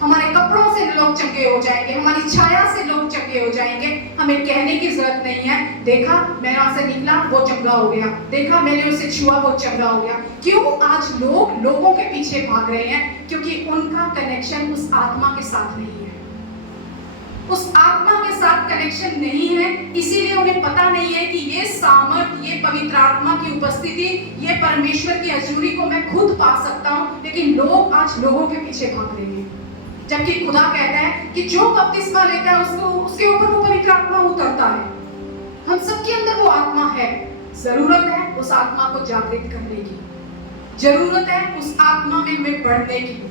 हमारे कपड़ों से लोग चंगे हो जाएंगे, हमारी छाया से लोग चंगे हो जाएंगे। हमें कहने की जरूरत नहीं है, देखा मैं वहां से निकला वो चंगा हो गया, देखा मैंने उसे छुआ वो चंगा हो गया। क्यों? आज लोग लोगों के पीछे भाग रहे हैं क्योंकि उनका कनेक्शन उस आत्मा के साथ नहीं है। उस आत्मा के साथ कनेक्शन नहीं है, इसीलिए उन्हें पता नहीं है कि ये सामर्थ, ये पवित्र आत्मा की उपस्थिति, ये परमेश्वर की हजूरी को मैं खुद पा सकता हूँ। लेकिन लोग आज लोगों के पीछे भाग रहे हैं, जबकि खुदा कहता है कि जो बपतिस्मा लेता है उसको उसके ऊपर वो पवित्र आत्मा उतरता है। हम सबके अंदर वो आत्मा है। जरूरत है उस आत्मा को जागृत करने की, जरूरत है उस आत्मा में हमें बढ़ने की,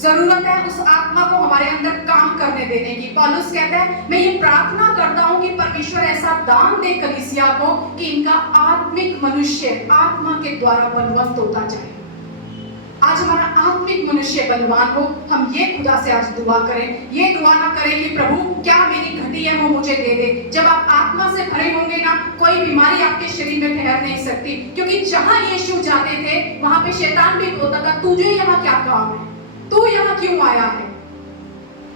जरूरत है उस आत्मा को हमारे अंदर काम करने देने की। पौलुस कहता है, मैं ये प्रार्थना करता हूं कि परमेश्वर ऐसा दान दे कलीसिया को कि इनका आत्मिक मनुष्य आत्मा के द्वारा बलवंत होता जाए। आज हमारा आत्मिक मनुष्य बलवान हो। हम ये खुदा से आज दुआ करें, ये दुआ ना करें कि प्रभु क्या मेरी घटी है वो मुझे दे दे। जब आप आत्मा से भरे होंगे ना, कोई बीमारी आपके शरीर में ठहर नहीं सकती, क्योंकि जहां यीशु जाते थे वहां पे शैतान भी बोलता था, तुझे यहाँ क्या काम है, तू यहाँ क्यों आया है।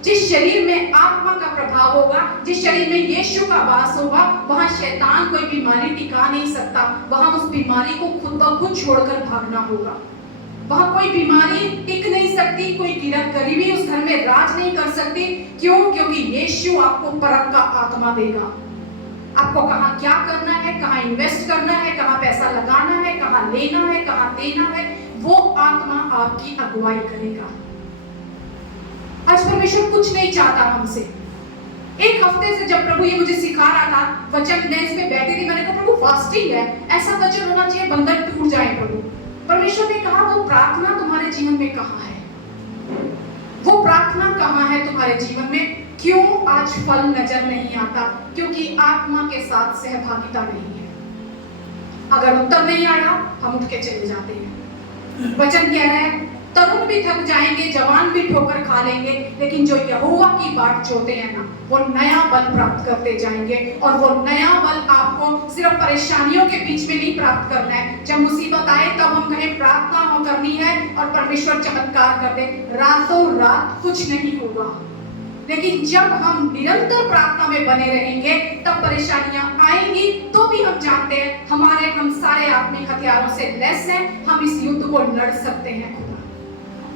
जिस शरीर में आत्मा का प्रभाव होगा, जिस शरीर में यीशु का वास होगा, वहां शैतान कोई बीमारी टिका नहीं सकता। वहां उस बीमारी को खुद ब खुद छोड़कर भागना होगा। वहां कोई बीमारी टिक नहीं सकती, कोई गरीबी उस घर में राज नहीं कर सकती। क्यों? क्योंकि यीशु आपको परम का आत्मा देगा। आपको कहां क्या करना है, कहां इन्वेस्ट करना है, कहां पैसा लगाना है, कहां लेना है, कहां देना है, वो आत्मा आपकी अगुवाई करेगा। आज परमेश्वर कुछ नहीं चाहता हमसे। एक हफ्ते से जब प्रभु ये मुझे सिखा रहा था, वचन मैं इस पे बैठी थी, मैंने कहा प्रभु फास्टिंग है, ऐसा वचन होना चाहिए बंधन टूट जाए। प्रभु परमेश्वर ने कहा वो प्रार्थना तुम्हारे जीवन में कहाँ है, वो प्रार्थना कहाँ है तुम्हारे जीवन में। क्यों आज फल नजर नहीं आता? क्योंकि आत्मा के साथ सहभागिता नहीं है। अगर उत्तर नहीं आया हम उठ के चले जाते हैं। वचन कह रहा है तरुण भी थक जाएंगे, जवान भी ठोकर खा लेंगे, लेकिन जो यहोवा की बाट जोते हैं ना, वो नया बल प्राप्त करते जाएंगे। और वो नया बल आपको सिर्फ परेशानियों के बीच में नहीं प्राप्त करना है। जब मुसीबत आए तब हम कहें प्रार्थना हो करनी है और परमेश्वर चमत्कार कर दे। रातों रात कुछ नहीं होगा, लेकिन जब हम निरंतर प्रार्थना में बने रहेंगे तब परेशानियां आएंगी तो भी हम जानते हैं हम सारे आत्मिक हथियारों से लैस हैं। हम इस युद्ध को लड़ सकते हैं,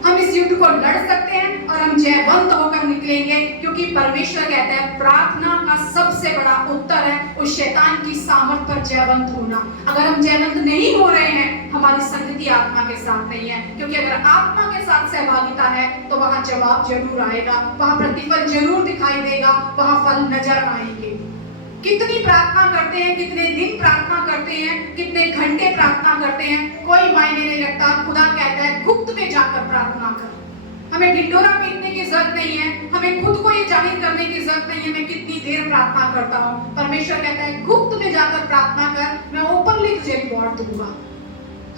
हम इस युद्ध को लड़ सकते हैं और हम जयवंत होकर निकलेंगे। क्योंकि परमेश्वर कहता है प्रार्थना का सबसे बड़ा उत्तर है उस शैतान की सामर्थ पर जयवंत होना। अगर हम जयवंत नहीं हो रहे हैं, हमारी संगति आत्मा के साथ नहीं है। क्योंकि अगर आत्मा के साथ सहभागिता है तो वहां जवाब जरूर आएगा, वहां प्रतिफल जरूर दिखाई देगा, वहां फल नजर आएंगे। कितनी प्रार्थना करते हैं, कितने दिन प्रार्थना करते हैं, कितने घंटे प्रार्थना करते हैं, कोई मायने नहीं रखता। खुदा कहता है गुप्त में जाकर प्रार्थना कर। हमें ढिंढोरा पीटने की जरूरत नहीं है, हमें खुद को ये जाहिर करने की जरूरत नहीं है मैं कितनी देर प्रार्थना करता हूँ। परमेश्वर कहता है गुप्त में जाकर प्रार्थना कर, मैं ओपनली तुझे रिवॉर्ड दूंगा।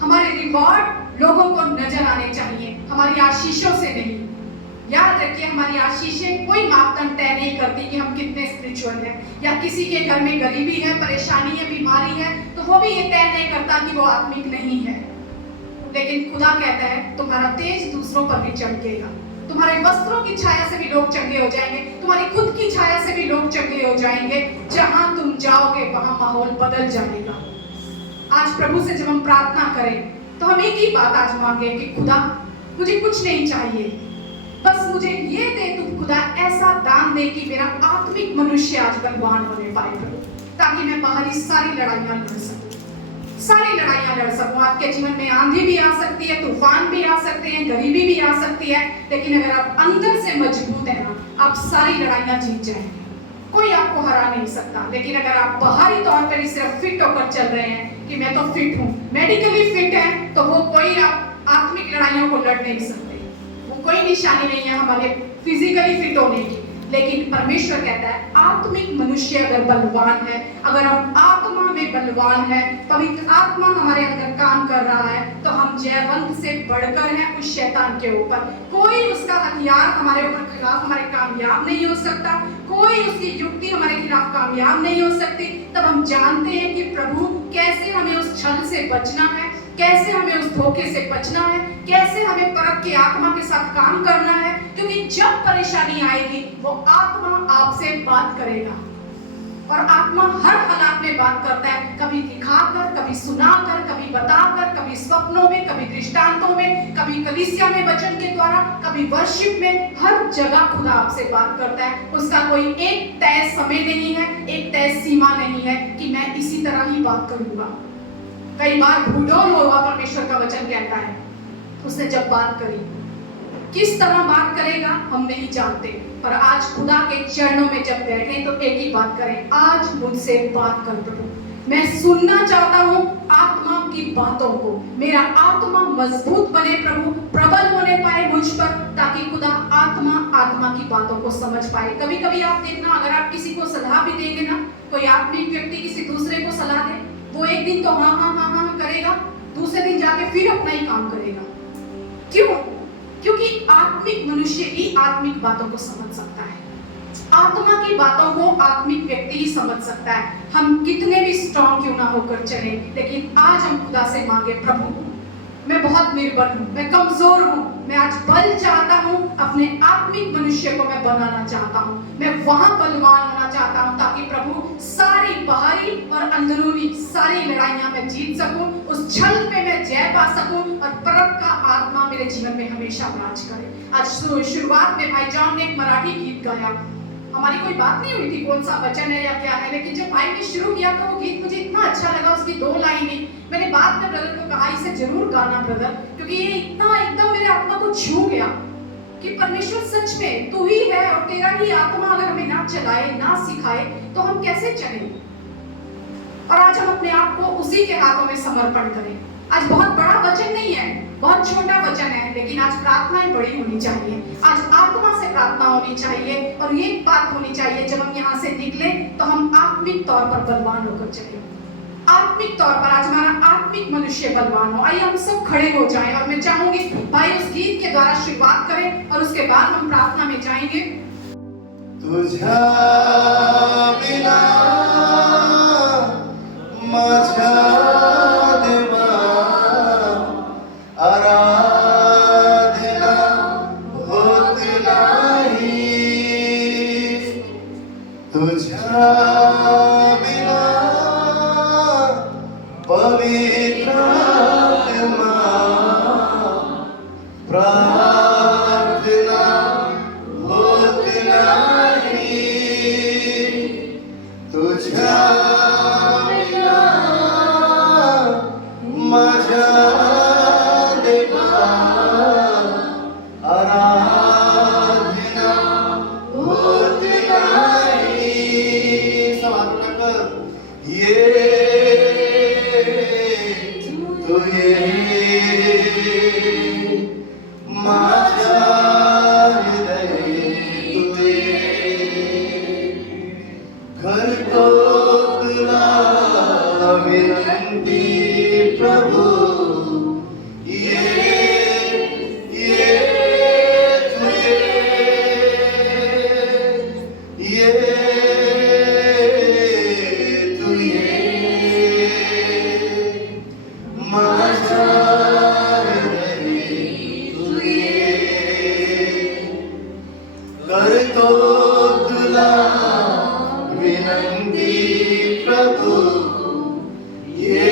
हमारे रिवॉर्ड लोगों को नजर आने चाहिए, हमारी आशीषों से नहीं। याद रखिए हमारी आशीषें कोई मापदंड तय नहीं करती कि हम कितने स्पिरिचुअल हैं। या किसी के घर में गरीबी है, परेशानी है, बीमारी है, तो वो भी ये तय नहीं करता कि वो आत्मिक नहीं है। लेकिन खुदा कहता है तुम्हारा तेज दूसरों पर भी चमकेगा, तुम्हारे वस्त्रों की छाया से भी लोग चंगे हो जाएंगे, तुम्हारी खुद की छाया से भी लोग चंगे हो जाएंगे। जहां तुम जाओगे वहां माहौल बदल जाएगा। आज प्रभु से जब हम प्रार्थना करें तो हम एक ही बात आज मांगे कि खुदा मुझे कुछ नहीं चाहिए, बस मुझे ये दे तू खुदा ऐसा दान दे कि मेरा आत्मिक मनुष्य आज बलवान होने पाए प्रभु, ताकि मैं बाहरी सारी लड़ाइयां लड़ सकूं, सारी लड़ाइयां लड़ सकूं। आपके जीवन में आंधी भी आ सकती है, तूफान भी आ सकते हैं, गरीबी भी आ सकती है, लेकिन अगर आप अंदर से मजबूत है ना, आप सारी लड़ाइयां जीत जाएंगे। कोई आपको हरा नहीं सकता। लेकिन अगर आप बाहरी तौर पर सिर्फ फिट होकर चल रहे हैं कि मैं तो फिट हूँ, मेडिकली फिट है, तो वो कोई आत्मिक लड़ाइयों को लड़ नहीं सकते। वो कोई निशानी नहीं है हमारे फिजिकली फिट होने की। लेकिन परमेश्वर कहता है आत्मिक मनुष्य अगर बलवान है, अगर हम आत्मा में बलवान है, पवित्र आत्मा हमारे अंदर काम कर रहा है, तो हम जयवंत से बढ़कर हैं उस शैतान के ऊपर। कोई उसका हथियार हमारे ऊपर खिलाफ हमारे कामयाब नहीं हो सकता, कोई उसकी युक्ति हमारे खिलाफ कामयाब नहीं हो सकती। तब हम जानते हैं कि प्रभु कैसे हमें उस छल से बचना है, कैसे हमें उस धोखे से बचना है, कैसे हमें परख के आत्मा के साथ काम करना है। क्योंकि जब परेशानी आएगी वो आत्मा आपसे बात करेगा, और आत्मा हर हालात में बात करता है, कभी दिखाकर, कभी सुनाकर, कभी बताकर, कभी स्वप्नों में, कभी दृष्टांतों में, कभी कलीसिया में वचन के द्वारा, कभी वर्शिप में। हर जगह खुदा आपसे बात करता है। उसका कोई एक तय समय नहीं है, एक तय सीमा नहीं है कि मैं इसी तरह ही बात करूंगा। कई बार भूडोल होगा, परमेश्वर का वचन कहता है उसने जब बात करी, किस तरह बात करेगा हम नहीं जानते, पर आज खुदा के चरणों में जब बैठे तो एक ही बात करें, आज मुझसे बात कर प्रभु, मैं सुनना चाहता हूँ आत्मा की बातों को। मेरा आत्मा मजबूत बने प्रभु, प्रबल होने पाए मुझ पर, ताकि खुदा आत्मा की बातों को समझ पाए। कभी कभी आप देखना, अगर आप किसी को सलाह भी देंगे ना, कोई आत्मिक व्यक्ति किसी दूसरे को सलाह दे, वो एक दिन तो हाँ हाँ हाँ हाँ करेगा, दूसरे दिन जाके फिर अपना ही काम करेगा। क्यों? क्योंकि आत्मिक मनुष्य ही आत्मिक बातों को समझ सकता है। आत्मा की बातों को आत्मिक व्यक्ति ही समझ सकता है। हम कितने भी स्ट्रॉन्ग क्यों ना होकर चले, लेकिन आज हम खुदा से मांगे, प्रभु मैं बहुत निर्बल हूँ, मैं कमजोर हूँ, मैं आज बल चाहता हूँ, अपने आत्मिक मनुष्य को मैं बनाना चाहता हूँ, मैं वहां बलवान होना चाहता हूँ, ताकि प्रभु सारी बाहरी और अंदरूनी सारी लड़ाइयां मैं जीत सकूं, उस छल पे मैं जय पा सकूं, और परख का आत्मा मेरे जीवन में हमेशा राज करे। आज शुरुआत में भाई जॉन ने एक मराठी गीत गाया, हमारी कोई बात नहीं हुई थी कौन सा वचन है या क्या है, लेकिन जब भाई ने शुरू किया तो वो गीत मुझे इतना अच्छा लगा, उसकी 2 लाइन ही। मैंने बाद में ब्रदर को कहा इसे जरूर गाना ब्रदर, क्योंकि ये इतना एकदम मेरे आत्मा को छू गया कि परमेश्वर सच में तू ही है, और तेरा ही आत्मा अगर हमें ना चलाए ना सिखाए तो हम कैसे चलें। और आज हम अपने आप को उसी के हाथों में समर्पण करें। आज बहुत बड़ा वचन नहीं है, बहुत छोटा वचन है, लेकिन आज प्रार्थनाएं बड़ी होनी चाहिए, आज आत्मा से प्रार्थना होनी चाहिए। और ये बात होनी चाहिए, जब हम यहाँ से निकले तो हम आत्मिक तौर पर बलवान होकर चले, आत्मिक तौर पर आज हमारा आत्मिक मनुष्य बलवान हो। आइए हम सब खड़े हो जाएं, और मैं चाहूंगी भाई उस गीत के द्वारा शुरुआत करें, और उसके बाद हम प्रार्थना में जाएंगे। तुझ्या बिना माझ्या देवा आराधना होत नाही, तुझ्या बिना पवित्र आत्मा प्रार्थना होत नाही, तुझ्या बिना माझ्या देवा आराधना होत नाही। सब हाथ उठाकर ये तू ये माझ्या हृदय तू ये, करतो तुला विनंती प्रभु, ये तू ये तू ये माझ्या हृदय तू ये, करतो तुला विनंती प्रभु, ये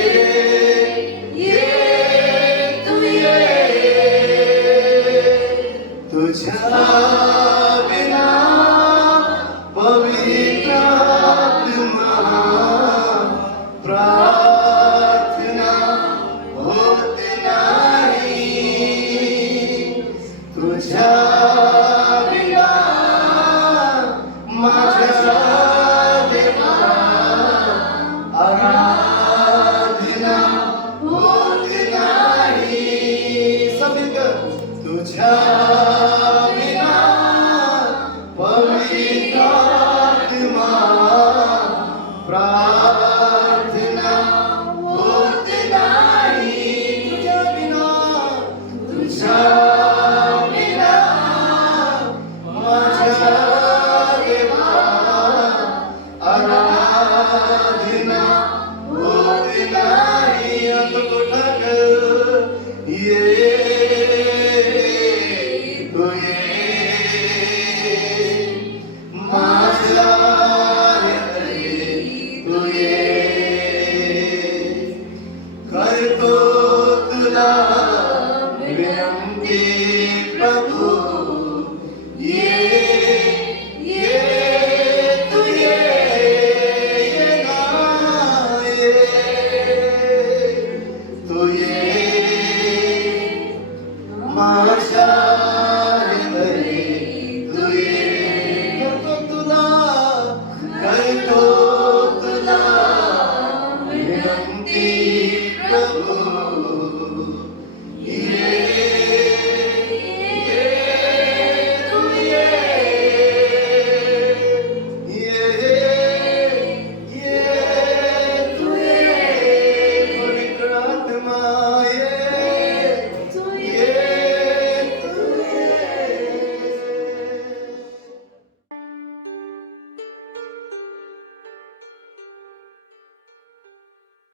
जय